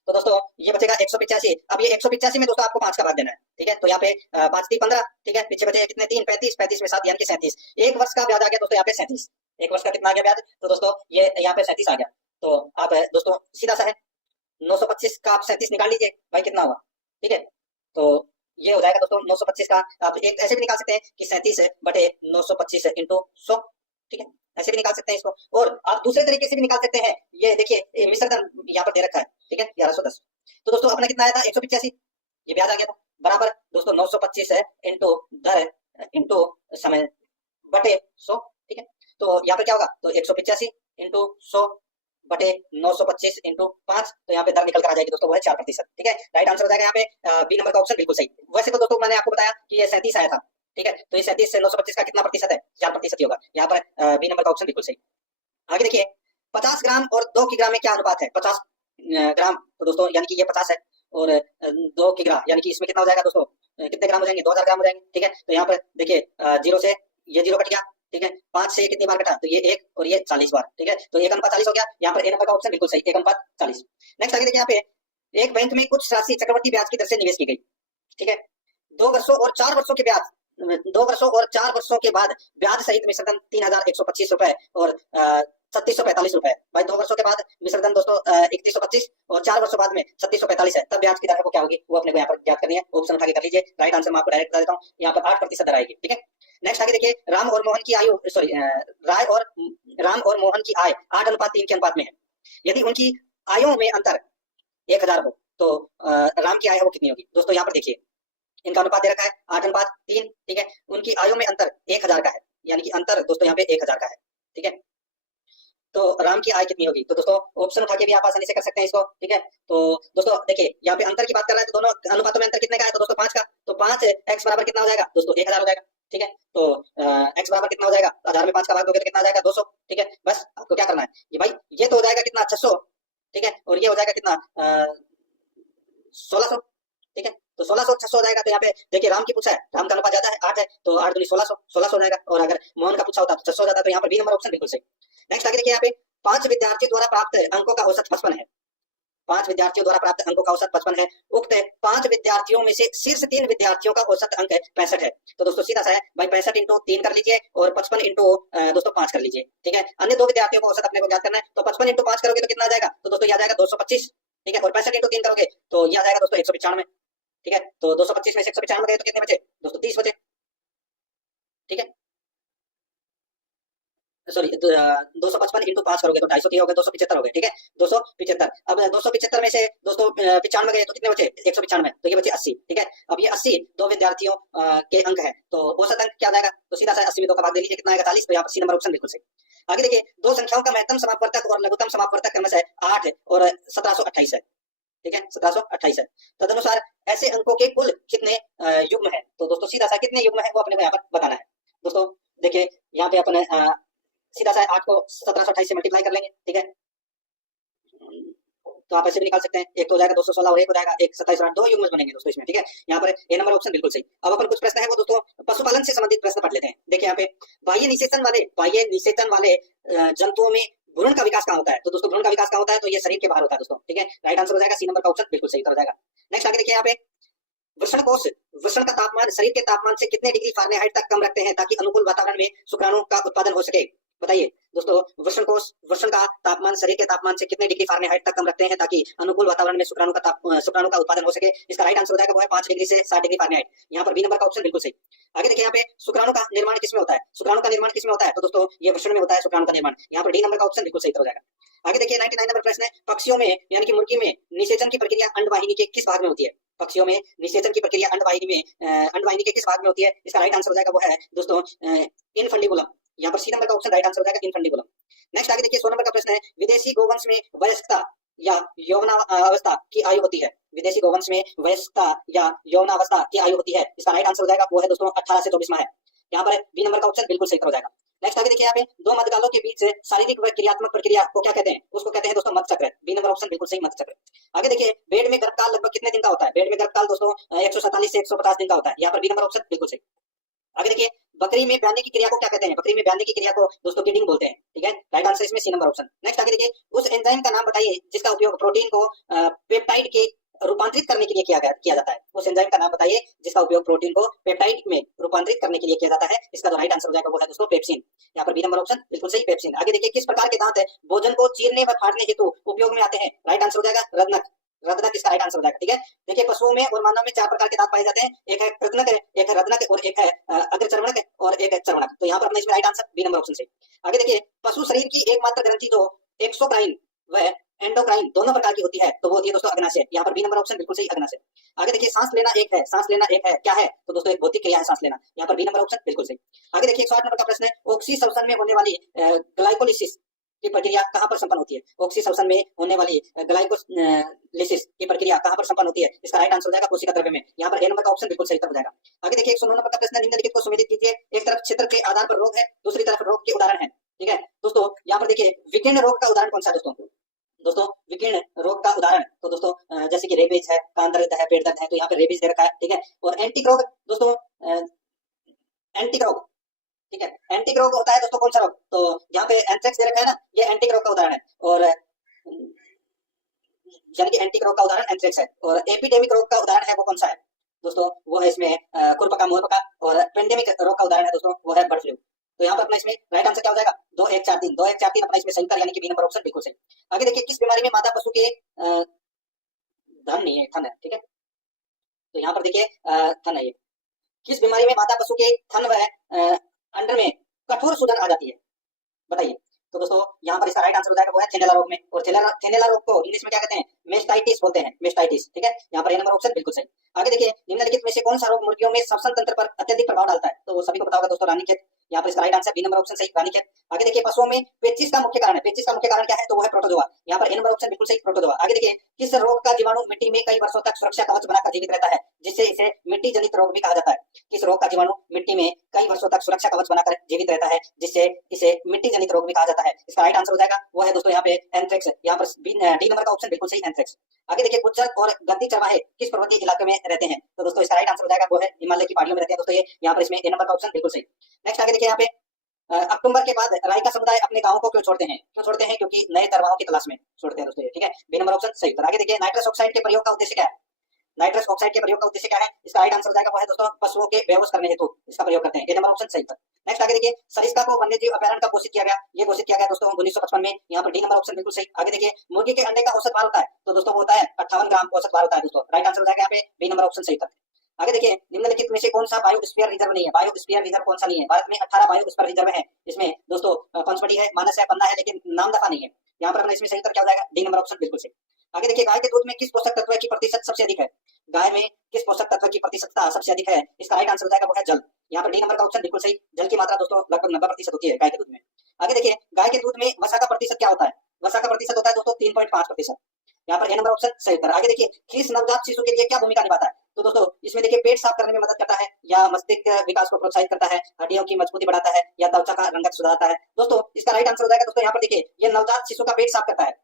तो दोस्तों ये बचेगा 185। अब ये 185 में दोस्तों आपको 5 का भाग देना है। ठीक है, तो यहाँ पे 5 3 15, ठीक है, पीछे बचे कितने 3 35, 35 में 7 यानी कि 37। एक वर्ष का ब्याज आ गया दोस्तों यहाँ पे 37, एक वर्ष का कितना आ गया ब्याज, तो दोस्तों ये यहाँ पे 37 आ गया। तो आप दोस्तों सीधा सा है 925 का आप 37 निकाल लीजिए भाई, कितना हुआ। ठीक है, तो ये हो जाएगा दोस्तों 925 का, आप एक ऐसे भी निकाल सकते हैं कि 37/925 इंटू 100। ठीक है, ऐसे भी निकाल सकते हैं इसको, और आप दूसरे तरीके से भी निकाल सकते हैं। ये देखिए मिश्रधन यहाँ पर दे रखा है, ठीक है, 1110, तो दोस्तों अपना कितना आया था 185, ये ब्याज आ गया था, बराबर दोस्तों 925 है इंटू दर इंटू समय बटे 100, ठीक है। तो यहाँ पे क्या होगा, तो 185 इंटू 100 बटे 925 इंटू 5, तो यहाँ पे दर निकल कर आ जाएगी दोस्तों, वो है 4%, ठीक है। राइट आंसर हो जाएगा यहाँ पे बी नंबर का ऑप्शन बिल्कुल सही। वैसे तो दोस्तों मैंने आपको बताया कि ये 37 आया था, ठीक है, तो ये 37 से 925 का कितना प्रतिशत है, 4% ही होगा, यहाँ पर बी नंबर का ऑप्शन बिल्कुल सही। आगे देखिए 50 ग्राम और 2 किग्रा में क्या अनुपात है, 50 ग्राम तो दोस्तों यानी कि ये 50 है, और 2 किग्रा यानी कि इसमें कितना हो जाएगा दोस्तों, कितने ग्राम हो जाएंगे, 2000 ग्राम हो जाएंगे, ठीक है। तो यहाँ पर देखिए जीरो से ये जीरो कट गया, ठीक है, 5 से कितनी बार कटा, तो ये 1 और ये 40 बार, ठीक है, तो 1:40 हो गया, यहाँ पर ए नंबर का ऑप्शन बिल्कुल सही, 1:40। नेक्स्ट आगे देखिए यहाँ पे एक बैंक में कुछ राशि चक्रवर्ती ब्याज की दर से निवेश की गई, ठीक है, 2 वर्षों और 4 वर्षों के ब्याज 2 वर्षों और 4 वर्षों के बाद ब्याज सहित मिश्रधन 3125 रुपए और 3645 रुपए। भाई 2 वर्षों के बाद मिश्रधन दोस्तों 3125 और 4 वर्षों बाद में 3645 है, तब ब्याज की दर वो क्या होगी, वो अपने को यहाँ पर ज्ञात करनी है, ऑप्शन उठा के कर लीजिए। राइट आंसर मैं आपको डायरेक्ट बता देता हूँ, यहाँ पर 8% दर आएगी, ठीक है। नेक्स्ट आगे देखिए राम और मोहन की आयु राम और मोहन की आय 8:3 के अनुपात में है। यदि उनकी आयों में अंतर 1000 हो तो राम की आय है वो कितनी होगी। दोस्तों यहाँ पर देखिए इनका अनुपात दे रखा है 8:3, ठीक है, उनकी आयु में अंतर 1000 का है, यानी कि अंतर दोस्तों यहाँ पे 1000 का है, ठीक है। तो राम की आय कितनी होगी, तो दोस्तों ऑप्शन उठा के भी आप आसानी से कर सकते हैं इसको, ठीक है। तो दोस्तों देखिए यहाँ पे अंतर की बात कर रहा है, तो दोनों अनुपातों में अंतर कितने का है, तो दोस्तों 5 का, तो 5 x बराबर कितना हो जाएगा दोस्तों 1000 हो जाएगा, ठीक है। तो x बराबर कितना हो जाएगा, 1000 में 5 का भाग दोगे तो कितना आ जाएगा 200, ठीक है। बस आपको क्या करना है, ये भाई ये तो हो जाएगा कितना 600, ठीक है, और ये हो जाएगा कितना 1600, ठीक है। तो 1600 600 हो जाएगा, तो यहाँ पे देखिए राम की पूछा है, राम का अनुपात ज्यादा है 8 है, तो 8 दूनी 1600 हो जाएगा, और अगर मोहन का पूछा होता तो 600 हो जाता, तो यहाँ पर बी नंबर ऑप्शन बिल्कुल सही। नेक्स्ट आगे देखिए यहाँ पे 5 विद्यार्थियों द्वारा प्राप्त अंकों का औसत 55 है, 5 विद्यार्थियों द्वारा प्राप्त अंकों का औसत 55 है। उक्त 5 विद्यार्थियों में से शीर्ष 3 विद्यार्थियों का औसत अंक 65 है, तो दोस्तों सीधा सा है भाई 65 इंटू 3 कर लीजिए और 55 इंटू दोस्तों 5 कर लीजिए, ठीक है। अन्य 2 विद्यार्थियों का औसत अपने को ज्ञात करना है, तो 55 इंटू 5 करोगे तो कितना आ जाएगा, तो दोस्तों ये आ जाएगा 225, ठीक है, और 65 इंटू 3 करोगे तो ये आ जाएगा दोस्तों 195, ठीक है। तो 225 में से 195 गए तो कितने बचे दोस्तों 30 बचे, ठीक है, सॉरी 255 इंटू 5 करोगे तो 250 हो गए, 275 हो गए, ठीक है, 275। अब 275 में से दोस्तों 95 गए तो कितने बचे 195, तो ये बचे 80, ठीक है। अब ये 80 2 विद्यार्थियों के अंक है, तो औसत अंक क्या जाएगा, तो सीधा सा 80 में 2 का भाग दे लीजिए, कितना आएगा 40, तो यहाँ पर सी नंबर ऑप्शन बिल्कुल सही। आगे देखिए 2 संख्याओं का महत्तम समापवर्तक और लघुत्तम समापवर्तक क्रमशः 8 और 1728 है, ठीक है, 1728 है। तदनुसार ऐसे अंकों के कुल कितने युग्म है, तो दोस्तों सीधा सा कितने युग्म है वो अपने को यहाँ पर बताना है। दोस्तों देखिए यहाँ पे अपन सीधा सा 8 को 1728 से मल्टीप्लाई कर लेंगे, ठीक है, तो आप ऐसे भी निकाल सकते हैं, एक तो हो जाएगा 216 और एक हो जाएगा 127 और 8, 2 युग्म बनेंगे दोस्तों इसमें, ठीक है। यहाँ पर ए नंबर ऑप्शन बिल्कुल सही। अब अपन कुछ प्रश्न है वो दोस्तों पशुपालन से संबंधित प्रश्न पढ़ लेते हैं। देखिए यहाँ पे बाह्य निषेचन वाले जंतुओं में भ्रूण का विकास कहाँ होता है, तो दोस्तों भ्रूण का विकास कहाँ होता है, तो ये शरीर के बाहर होता है दोस्तों, ठीक है। राइट आंसर हो जाएगा सी नंबर का ऑप्शन बिल्कुल सही हो जाएगा। नेक्स्ट आगे देखिए यहाँ पे वृषण का तापमान शरीर के तापमान से कितने डिग्री फ़ारेनहाइट तक कम रखते हैं ताकि अनुकूल वातावरण में शुक्राणु का उत्पादन हो सके, बताइए दोस्तों। वृषण का तापमान शरीर के तापमान से कितने डिग्री फ़ारेनहाइट तक कम रखते हैं ताकि अनुकूल वातावरण में शुक्राणु का उत्पादन हो सके। इसका राइट आंसर हो जाएगा वो है 5 डिग्री से 60 डिग्री फ़ारेनहाइट। यहाँ पर बी नंबर का ऑप्शन बिल्कुल सही। आगे देखिए यहाँ पे शुक्राणु का निर्माण किसमें होता है, शुक्राणु का निर्माण किसमें होता है, तो दोस्तों ये वृषण में होता है शुक्राणु का निर्माण। यहाँ पर डी नंबर का ऑप्शन बिल्कुल सही हो जाएगा। आगे देखिए 99 नंबर प्रश्न है, पक्षियों में यानी कि मुर्गी में निषेचन की प्रक्रिया अंडवाहिनी के किस भाग में होती है। पक्षियों में निषेचन की प्रक्रिया अंडवाहिनी के किस भाग में होती है। इसका राइट आंसर हो जाएगा वो है दोस्तों इनफंडिबुलम। यहाँ पर सी नंबर का ऑप्शन राइट आंसर हो जाएगा इनफंडिबुलम। नेक्स्ट आगे देखिए 100 नंबर का प्रश्न है, विदेशी गोवंश में वयस्कता या यौवनावस्था की आयु होती है। विदेशी गोवंश में वयस्कता या यौवनावस्था की आयु होती है। इसका राइट आंसर हो जाएगा वो है दोस्तों 18 से 24 माह है। यहाँ पर बी नंबर का ऑप्शन बिल्कुल सही हो जाएगा। नेक्स्ट आगे देखिए यहाँ पे 2 मध्यकालों के बीच शारीरिक व क्रियात्मक प्रक्रिया को क्या कहते हैं, उसको कहते हैं दोस्तों मध्य चक्र। बी नंबर ऑप्शन बिल्कुल सही, मध्य चक्र। आगे देखिए बेड में गर्भकाल लगभग कितने दिन का होता है। बेड में गर्भकाल दोस्तों 147 से 150 दिन का होता है। यहाँ पर बी नंबर ऑप्शन बिल्कुल सही। आगे देखिए बकरी में ब्याने की क्रिया को क्या कहते हैं। बकरी में ब्याने की क्रिया को दोस्तों ब्रीडिंग बोलते हैं, ठीक है। राइट आंसर इसमें सी नंबर ऑप्शन। नेक्स्ट आगे देखिए उस एंजाइम का नाम बताइए जिसका उपयोग प्रोटीन को पेप्टाइड के रूपांतरित करने के लिए किया जाता है। उस एंजाइम का नाम बताइए जिसका उपयोग प्रोटीन को पेप्टाइड में रूपांतरित करने के लिए किया जाता है। इसका जो राइट आंसर हो जाएगा वो है दोस्तों पेप्सिन। यहाँ पर बी नंबर ऑप्शन बिल्कुल सही, पेप्सिन। आगे देखिए किस प्रकार के दांत है भोजन को चीरने व फाड़ने हेतु उपयोग में आते हैं। राइट आंसर हो जाएगा रत्नक। इसका राइट आंसर हो जाएगा, ठीक है। देखिए पशुओं में और मानव में 4 प्रकार के दांत पाए जाते हैं। एक है कृतनक, एक है रत्नक और एक है अग्रचर्वणक और एक है चर्वणक। तो यहाँ पर अपने इसमें right answer B number option से। आगे देखिए पशु शरीर की एकमात्र ग्रंथि जो एक्सोक्राइन व एंडोक्राइन दोनों प्रकार की होती है, तो वो होती है दोस्तों अग्नाशय। यहाँ पर बी नंबर ऑप्शन बिल्कुल सही, अग्नाशय। आगे देखिए सांस लेना एक है, सांस लेना एक है, क्या है? तो दोस्तों एक भौतिक क्रिया है सांस लेना। यहाँ पर बी नंबर ऑप्शन बिल्कुल सही। आगे देखिए 108 नंबर का प्रश्न है, ऑक्सीसंश्लेषण में होने वाली ग्लाइकोलिसिस की प्रक्रिया कहाँ पर संपन्न होती है? ऑक्सीसंश्लेषण में होने वाली ग्लाइकोलिसिस की प्रक्रिया कहाँ पर संपन्न होती है? इसका राइट आंसर हो जाएगा कोशिका द्रव्य में। यहाँ पर ए नंबर का ऑप्शन बिल्कुल सही उत्तर हो जाएगा। आगे देखिए 109 नंबर का प्रश्न है, निम्नलिखित को सुमेलित कीजिए। एक तरफ क्षेत्र के आधार पर रोग है, दूसरी तरफ रोग के उदाहरण है। ठीक है दोस्तों, यहाँ पर देखिए विकिरण रोग का उदाहरण कौन सा है दोस्तों? दोस्तों विकिरण रोग का उदाहरण तो दोस्तों जैसे कि रेबीज है, कान दर्द है, पेट दर्द है, तो यहाँ पे रेबीज दे रखा है। ठीक है, और एंटीक रोग दोस्तों, एंटीक रोग, ठीक है, एंटीक रोग होता है दोस्तों कौन सा रोग? तो यहाँ पे एंथ्रेक्स दे रखा है ना, ये एंटीक रोग का उदाहरण है। और यानी कि एंटीक रोग का उदाहरण एंथ्रेक्स है। और एपिडेमिक रोग का उदाहरण है वो कौन सा है दोस्तों? वो है इसमें खुरपका, मुहरपका। और पेंडेमिक रोग का उदाहरण है दोस्तों वो है बर्ड फ्लू। तो यहाँ पर अपना इसमें राइट आंसर क्या हो जाएगा? 2 1 4 3, 2 1 4 3 अपना इसमें सही उत्तर, यानी कि बी नंबर ऑप्शन बिल्कुल सही। आगे देखिए किस बीमारी में मादा पशु के धन नहीं है, थन है। ठीक है, तो यहाँ पर देखिए थन है ये। किस बीमारी में मादा पशु के थन व अंडर में कठोर सूजन आ जाती है, बताइए? तो दोस्तों यहाँ पर इसका राइट आंसर हो जाएगा वो है थेनेला रोग में। और थेनेला रोग को इंग्लिश में क्या कहते हैं? मेस्टाइटिस बोलते हैं, मेस्टाइटिस। ठीक है, यहाँ पर ए नंबर ऑप्शन बिल्कुल सही। आगे देखिए निम्नलिखित में से कौन सा रोग मुर्गियों में श्वसन तंत्र पर अत्यधिक प्रभाव डालता है? तो वो सभी को पता होगा दोस्तों, रानीखेत। यहाँ पर इसका right answer B number option सही, रानीखेत। आगे देखिए पशुओं में पेचिश का मुख्य कारण है, पेचिश का मुख्य कारण क्या है? तो वो है प्रोटोजोआ। यहाँ पर ए नंबर ऑप्शन बिल्कुल सही, प्रोटोजोआ। आगे देखिए किस रोग का जीवाणु मिट्टी में कई वर्षों तक सुरक्षा कवच बनाकर जीवित रहता है, जिससे इसे मिट्टी जनित रोग भी कहा जाता है? किस रोग का जीवाणु मिट्टी में कई वर्षों तक सुरक्षा कवच बनाकर जीवित रहता है, जिससे इसे मिट्टी जनित रोग भी कहा जाता है? इसका राइट आंसर हो जाएगा वो है दोस्तों यहाँ पे एंथ्रेक्स। यहाँ पर डी नंबर का ऑप्शन बिल्कुल सही, एंथ्रेक्स। आगे देखिए गुज्जर और गद्दी चरवाहे किस पर्वतीय इलाके में रहते हैं? तो दोस्तों इसका राइट आंसर हो जाएगा वो है हिमालय की पहाड़ियों में रहते हैं दोस्तों ये। यहाँ पर इसमें ए नंबर का ऑप्शन बिल्कुल सही। नेक्स्ट आगे देखिए यहाँ पे अक्टूबर के बाद राय का समुदाय अपने गांवों को क्यों छोड़ते हैं? क्यों छोड़ते हैं? क्योंकि नए चरवाहों की तलाश में छोड़ते हैं दोस्तों। ठीक है, बी नंबर ऑप्शन सही। तो आगे देखिए नाइट्रस ऑक्साइड के प्रयोग का उद्देश्य क्या है? नाइट्रस ऑक्साइड के प्रयोग का उद्देश्य क्या है? इसका राइट आंसर हो जाएगा वो है दोस्तों पशुओं के बेहोश करने हेतु इसका प्रयोग करते हैं। ए नंबर ऑप्शन सही था। नेक्स्ट आगे देखिए सरिस्का को वन्यजीव अभयारण्य का घोषित किया गया, ये घोषित किया गया दोस्तों 1955 में। यहाँ पर डी नंबर ऑप्शन बिल्कुल सही। आगे देखिए मुर्गी के अंडे का औसत भार होता है, तो दोस्तों वो होता है 58 ग्राम औसत भार होता है दोस्तों। राइट आंसर हो जाएगा यहाँ पे बी नंबर ऑप्शन सही था। आगे देखिए निम्नलिखित में से कौन सा बायोस्फीयर रिजर्व नहीं है? बायोस्फीयर रिजर्व कौन सा नहीं है? भारत में 18 बायोस्फीयर रिजर्व है। इसमें दोस्तों पंचमढ़ी है, मानस है, पन्ना है, लेकिन नामदफा नहीं है। यहाँ पर अपना इसमें सही उत्तर क्या हो जाएगा? डी नंबर ऑप्शन बिल्कुल सही। आगे देखिए गाय के दूध में किस पोषक तत्व की प्रतिशत सबसे अधिक है? गाय में किस पोषक तत्व की प्रतिशतता सबसे अधिक है? इसका राइट आंसर हो जाएगा वो है जल। यहाँ पर डी नंबर का ऑप्शन बिल्कुल सही। जल की मात्रा दोस्तों लगभग 90% होती है गाय के दूध में। आगे देखिए गाय के दूध में वसा का प्रतिशत क्या होता है? वसा का प्रतिशत होता है दोस्तों 3.5%। यहाँ पर ए नंबर ऑप्शन सही उत्तर। आगे देखिए खीस नवजात शिशु के लिए क्या भूमिका निभाता है? तो दोस्तों इसमें देखिए पेट साफ करने में मदद करता है, या मस्तिष्क विकास को प्रोत्साहित करता है, हड्डियों की मजबूती बढ़ाता है, या त्वचा का रंगक सुधारता है? दोस्तों इसका राइट आंसर हो जाएगा दोस्तों यहाँ पर देखिए ये नवजात शिशु का पेट साफ करता है,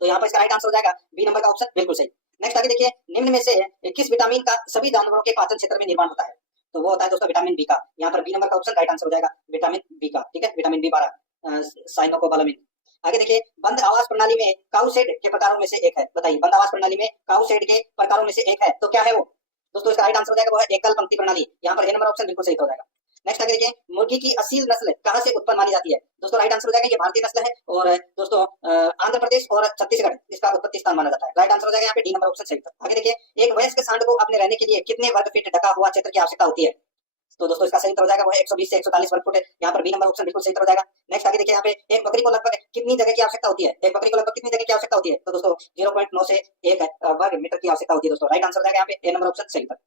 तो यहाँ पर इसका राइट आंसर हो जाएगा बी नंबर का ऑप्शन बिल्कुल सही। नेक्स्ट आगे देखिए निम्न में से किस विटामिन का सभी जानवरों के पाचन क्षेत्र में निर्माण होता है? तो वो होता है दोस्तों विटामिन बी का। यहाँ पर बी नंबर का ऑप्शन राइट आंसर हो जाएगा विटामिन बी का। ठीक है, विटामिन बी 12 साइनोकोबालामिन। आगे देखिए बंद आवास प्रणाली में काउसेड के प्रकारों में से एक है, बताइए बंद आवास प्रणाली में काउसेड के प्रकारों में से एक है, तो क्या है वो? दोस्तों इसका राइट आंसर हो जाएगा वो है एकल पंक्ति प्रणाली। यहाँ पर ए नंबर ऑप्शन बिल्कुल सही हो जाएगा। नेक्स्ट आगे देखिए मुर्गी की असील नस्ल कहाँ से उत्पन्न मानी जाती है? दोस्तों राइट आंसर हो जाएगा ये भारतीय नस्ल है, और दोस्तों आंध्र प्रदेश और छत्तीसगढ़ इसका उत्पत्ति स्थान माना जाता है। राइट आंसर हो जाएगा यहाँ पे डी नंबर ऑप्शन सही था। आगे देखिए एक वयस्क सांड को अपने रहने के लिए कितने वर्ग फीट ढका हुआ क्षेत्र की आवश्यकता होती है? तो दोस्तों इसका सही उत्तर हो जाएगा वो है 120 से 140 वर्ग फुट है। यहाँ पर बी नंबर ऑप्शन बिल्कुल सही उत्तर हो जाएगा। नेक्स्ट आगे देखिए यहाँ पे एक बकरी को लगभग कितनी जगह की आवश्यकता होती है? एक बकरी को लगभग कितनी जगह की आवश्यकता होती है? तो दोस्तों 0.9 से 1 वर्ग मीटर की आवश्यकता होती है दोस्तों। राइट आंसर हो जाएगा यहाँ पे ए नंबर ऑप्शन सही था।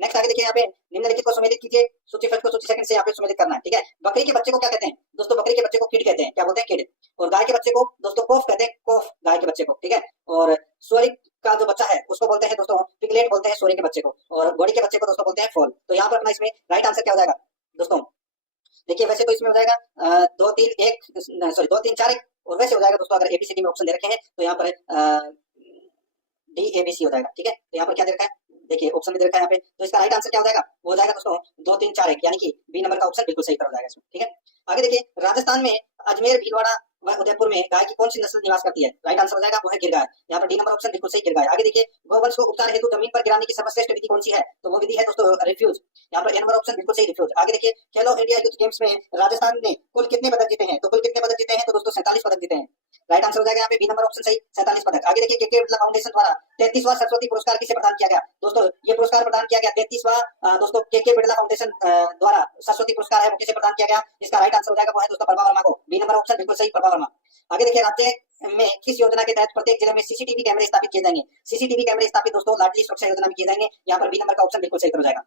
नेक्स्ट आगे देखिए यहाँ पे निम्नलिखित को सुमेलित कीजिए। सूची फर्स्ट को सूची सेकंड से यहाँ पे सुमेलित करना है। ठीक है, बकरी के बच्चे को क्या कहते हैं? दोस्तों बकरी के बच्चे को किड कहते हैं। क्या बोलते हैं? किड। और गाय के बच्चे को दोस्तों कोफ कहते हैं, कोफ गाय के बच्चे को। ठीक है, और सूअर का जो बच्चा है उसको बोलते हैं दोस्तों पिगलेट बोलते हैं सूअर के बच्चे को, और घोड़ी के बच्चे को दोस्तों बोलते हैं फोल। तो यहाँ पर अपना इसमें राइट आंसर क्या हो जाएगा दोस्तों? देखिए वैसे तो इसमें हो जाएगा 2 3 1 सॉरी 2 3 4 1, और वैसे हो जाएगा दोस्तों अगर एबीसीडी में ऑप्शन दे रखे हैं तो यहाँ पर डी एबीसी हो जाएगा। ठीक है, तो यहाँ पर क्या दे रखा है? देखिए ऑप्शन में दे रखा है यहाँ पे, तो इसका राइट आंसर क्या हो जाएगा? वो हो जाएगा दोस्तों 2 3 4 1, यानी कि बी नंबर का ऑप्शन बिल्कुल सही हो जाएगा इसमें। ठीक है, आगे देखिए राजस्थान में अजमेर, भीलवाड़ा व उदयपुर में गाय की कौन सी नस्ल निवास करती है? राइट आंसर हो जाएगा वो है गिर गाय। यहाँ पर डी नंबर ऑप्शन बिल्कुल सही, गिर गाय। आगे देखिए गोवंश को उपचार हेतु जमीन पर गिराने की सर्वश्रेष्ठ विधि कौन सी है? तो वो विधि है दोस्तों रिफ्यूज। यहाँ पर ए नंबर ऑप्शन बिल्कुल सही, रिफ्यूज। आगे देखिए खेलो इंडिया यूथ गेम्स में राजस्थान ने कुल कितने पदक जीते हैं? तो कुल कितने पदक जीते हैं? तो दोस्तों 47 पदक जीते हैं। राइट आंसर हो जाएगा यहाँ पे बी नंबर ऑप्शन सही, 47 पदक। आगे देखिए केके बिरला फाउंडेशन द्वारा 33वां सरस्वती पुरस्कार किसे प्रदान किया गया? दोस्तों ये पुरस्कार प्रदान किया गया 33वां दोस्तों केके बिरला फाउंडेशन द्वारा सरस्वती पुरस्कार है वो किसे प्रदान किया गया? इसका राइट आंसर हो जाएगा वो है दोस्तों प्रभा वर्मा को। बी नंबर ऑप्शन बिल्कुल सही, प्रभा वर्मा। आगे देखिए राज्य में किस योजना के तहत प्रत्येक जिले में सीसीटीवी कैमरे स्थापित किए जाएंगे? सीसीटीवी कैमरे स्थापित दोस्तों लाडली सुरक्षा योजना में किए जाएंगे। यहाँ पर बी नंबर का ऑप्शन बिल्कुल सही हो जाएगा।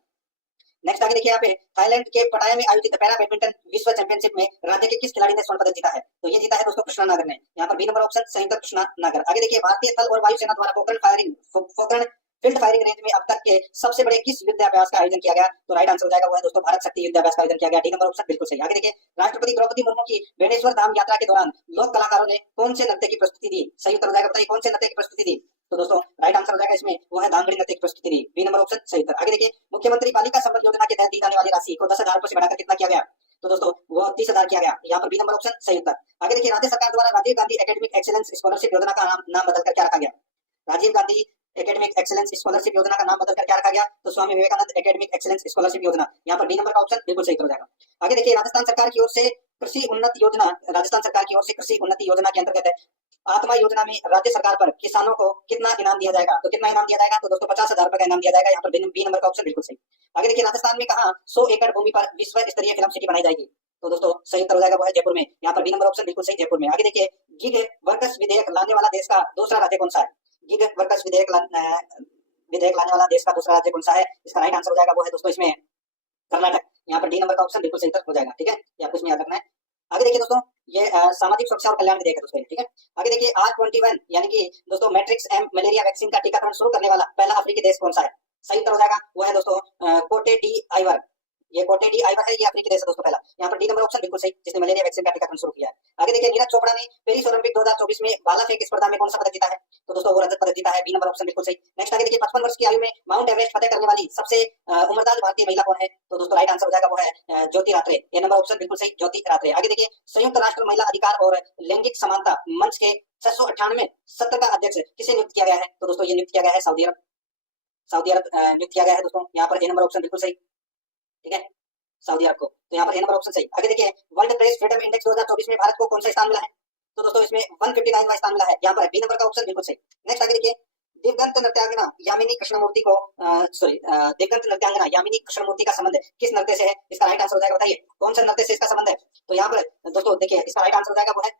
नेक्स्ट आगे देखिए यहाँ पे थाईलैंड के पटाया में आयोजित पैरा बैडमिंटन विश्व चैंपियनशिप में राज्य के किस खिलाड़ी ने स्वर्ण पदक जीता है? तो ये जीता है दोस्तों कृष्णा नागर ने। यहाँ पर बी नंबर ऑप्शन सही उत्तर कृष्णा नागर। आगे देखिए भारतीय थल और वायुसेना द्वारा पोखरण फील्ड फायरिंग रेंज में अब तक के सबसे बड़े किस युद्धाभ्यास का आयोजन किया गया? तो राइट आंसर हो जाएगा वो है दोस्तों भारत शक्ति युद्धाभ्यास का आयोजन किया गया। डी नंबर ऑप्शन बिल्कुल सही। आगे देखिए राष्ट्रपति द्रौपदी मुर्मू की बेणेश्वर धाम यात्रा के दौरान लोक कलाकारों ने कौन से नृत्य की प्रस्तुति दी? सही उत्तर हो जाएगा, बताइए कौन से नृत्य की प्रस्तुति दी? तो दोस्तों राइट आंसर हो जाएगा इसमें वो है धांगड़ी नृत्य की प्रस्तुति दी। बी नंबर ऑप्शन सही उत्तर। आगे देखिए मुख्यमंत्री बालिका संबल योजना के तहत दी जाने वाली राशि को 10,000 रुपए से बढ़ाकर कितना किया गया? तो दोस्तों वो 30,000 किया गया। यहाँ पर बी नंबर ऑप्शन सही उत्तर। आगे देखिए राज्य सरकार द्वारा Rajiv Gandhi academic excellence scholarship योजना का नाम बदलकर क्या रखा गया? Rajiv Gandhi academic excellence scholarship योजना का नाम बदलकर क्या रखा गया? तो Swami Vivekananda academic excellence scholarship योजना। यहाँ पर बी नंबर का ऑप्शन बिल्कुल सही हो जाएगा। आगे देखिए राजस्थान सरकार की ओर से कृषि उन्नति योजना, राजस्थान सरकार की ओर से कृषि उन्नति योजना के अंतर्गत आत्मा योजना में राज्य सरकार पर किसानों को कितना इनाम दिया जाएगा? तो कितना इनाम दिया जाएगा? तो दोस्तों 50,000 रुपए का इनाम दिया जाएगा। यहाँ पर बी नंबर का ऑप्शन बिल्कुल सही। आगे देखिए राजस्थान में कहा 100 एकड़ भूमि पर विश्व स्तरीय फिल्म सिटी बनाई जाएगी? तो दोस्तों सही उत्तर हो जाएगा वो है जयपुर में। यहाँ पर बी नंबर ऑप्शन बिल्कुल सही, जयपुर में। आगे देखिए गिग वर्कर्स विधेयक लाने वाला देश का दूसरा राज्य कौन सा है? गिग वर्कर्स विधेयक लाने वाला देश का दूसरा राज्य कौन सा है? इसका राइट आंसर हो जाएगा वो है दोस्तों इसमें कर्नाटक। यहाँ पर डी नंबर का ऑप्शन बिल्कुल सही हो जाएगा। ठीक है, ये आपको इसमें याद रखना है। आगे देखिए दोस्तों ये सामाजिक सुरक्षा और कल्याण विधेयक है दोस्तों। ठीक है, आगे देखिए R21 यानी कि दोस्तों मैट्रिक्स एम मलेरिया वैक्सीन का टीकाकरण शुरू करने वाला पहला अफ्रीकी देश कौन सा है? सही उत्तर हो जाएगा वो है दोस्तों कोटे डी आइवर। ये कोटे डी आइवर है, ये अफ्रीकी देश है दोस्तों पहला। यहाँ पर डी नंबर ऑप्शन बिल्कुल सही, जिसने मलेरिया वैक्सीन का टीकाकरण शुरू किया है। आगे देखिए नीरज चोपड़ा ने पेरिस ओलंपिक 2024 में भाला फेंक स्पर्धा में कौन सा पदक जीता है? तो दोस्तों वो रजत पदक जीता है। बी नंबर ऑप्शन बिल्कुल सही। नेक्स्ट आगे देखिए 55 वर्ष की आयु में माउंट एवरेस्ट फतेह करने वाली सबसे उम्रदार भारतीय महिला कौन है? तो दोस्तों राइट आंसर हो जाएगा वो है ज्योति रात्रे। ये नंबर ऑप्शन बिल्कुल सही, ज्योति रात्रे। आगे देखिए संयुक्त राष्ट्र महिला अधिकार और लैंगिक समानता मंच के 698वें सत्र का अध्यक्ष किसे नियुक्त किया गया है? तो दोस्तों ये नियुक्त किया गया है सऊदी अरब नियुक्त किया गया है दोस्तों। यहाँ पर ए नंबर ऑप्शन बिल्कुल सही। ठीक है, सऊदी अरब को। तो यहाँ पर ए नंबर ऑप्शन सही। आगे देखिए वर्ल्ड प्रेस फ्रीडम इंडेक्स 2024 में भारत को कौन सा स्थान मिला है? तो दोस्तों इसमें 159वां स्थान मिला है। यहाँ पर बी नंबर का ऑप्शन बिल्कुल सही। नेक्स्ट आगे देखिए दिवंगत नृत्यांगना यामिनी कृष्णमूर्ति का संबंध किस नृत्य से है? इसका राइट आंसर हो जाएगा, बताइए कौन सा नृत्य से इसका संबंध है? तो यहाँ पर दोस्तों देखिए इसका राइट आंसर हो जाएगा वो है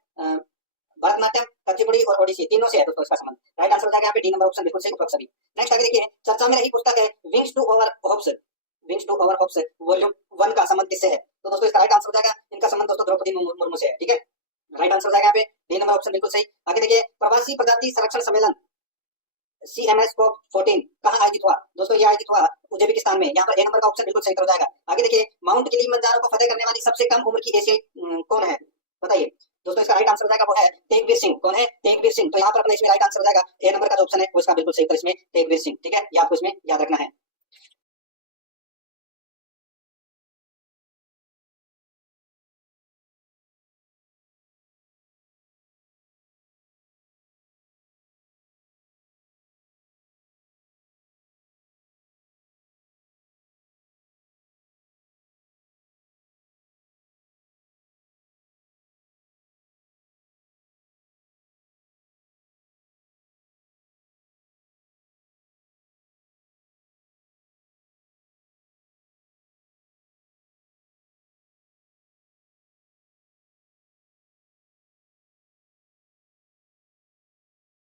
भरतनाट्यम, कच्चीपुड़ी और ओडिसी, तीनों से है दोस्तों इसका संबंध। राइट आंसर हो जाएगा यहाँ पे डी नंबर ऑप्शन बिल्कुल सही, उपरोक्त सभी। नेक्स्ट आगे देखिए चर्चा में रही पुस्तक है wings to over hopes volume 1 का संबंध किससे है? तो दोस्तों इसका राइट आंसर हो जाएगा इनका संबंध दोस्तों द्रौपदी मुर्मू से है। ठीक है, राइट आंसर हो जाएगा यहाँ पे डी नंबर ऑप्शन बिल्कुल सही। आगे देखिए प्रवासी प्रजाति संरक्षण सम्मेलन CMS को 14 कहाँ आयोजित हुआ? दोस्तों ये आयोजित हुआ उज्बेकिस्तान में। यहाँ पर ए नंबर का ऑप्शन बिल्कुल सही हो जाएगा। आगे देखिए माउंट किलिमंजारो को फतेह करने वाली सबसे कम उम्र की एशियाई कौन है? बताइए दोस्तों इसका राइट आंसर हो जाएगा वो है तेगवीर सिंह। कौन है? तेगवीर सिंह। तो यहाँ पर अपने इसमें राइट आंसर हो जाएगा ए नंबर का जो ऑप्शन है वो इसका बिल्कुल सही उत्तर इसमें तेगवीर सिंह। ठीक है, ये आपको इसमें याद रखना है।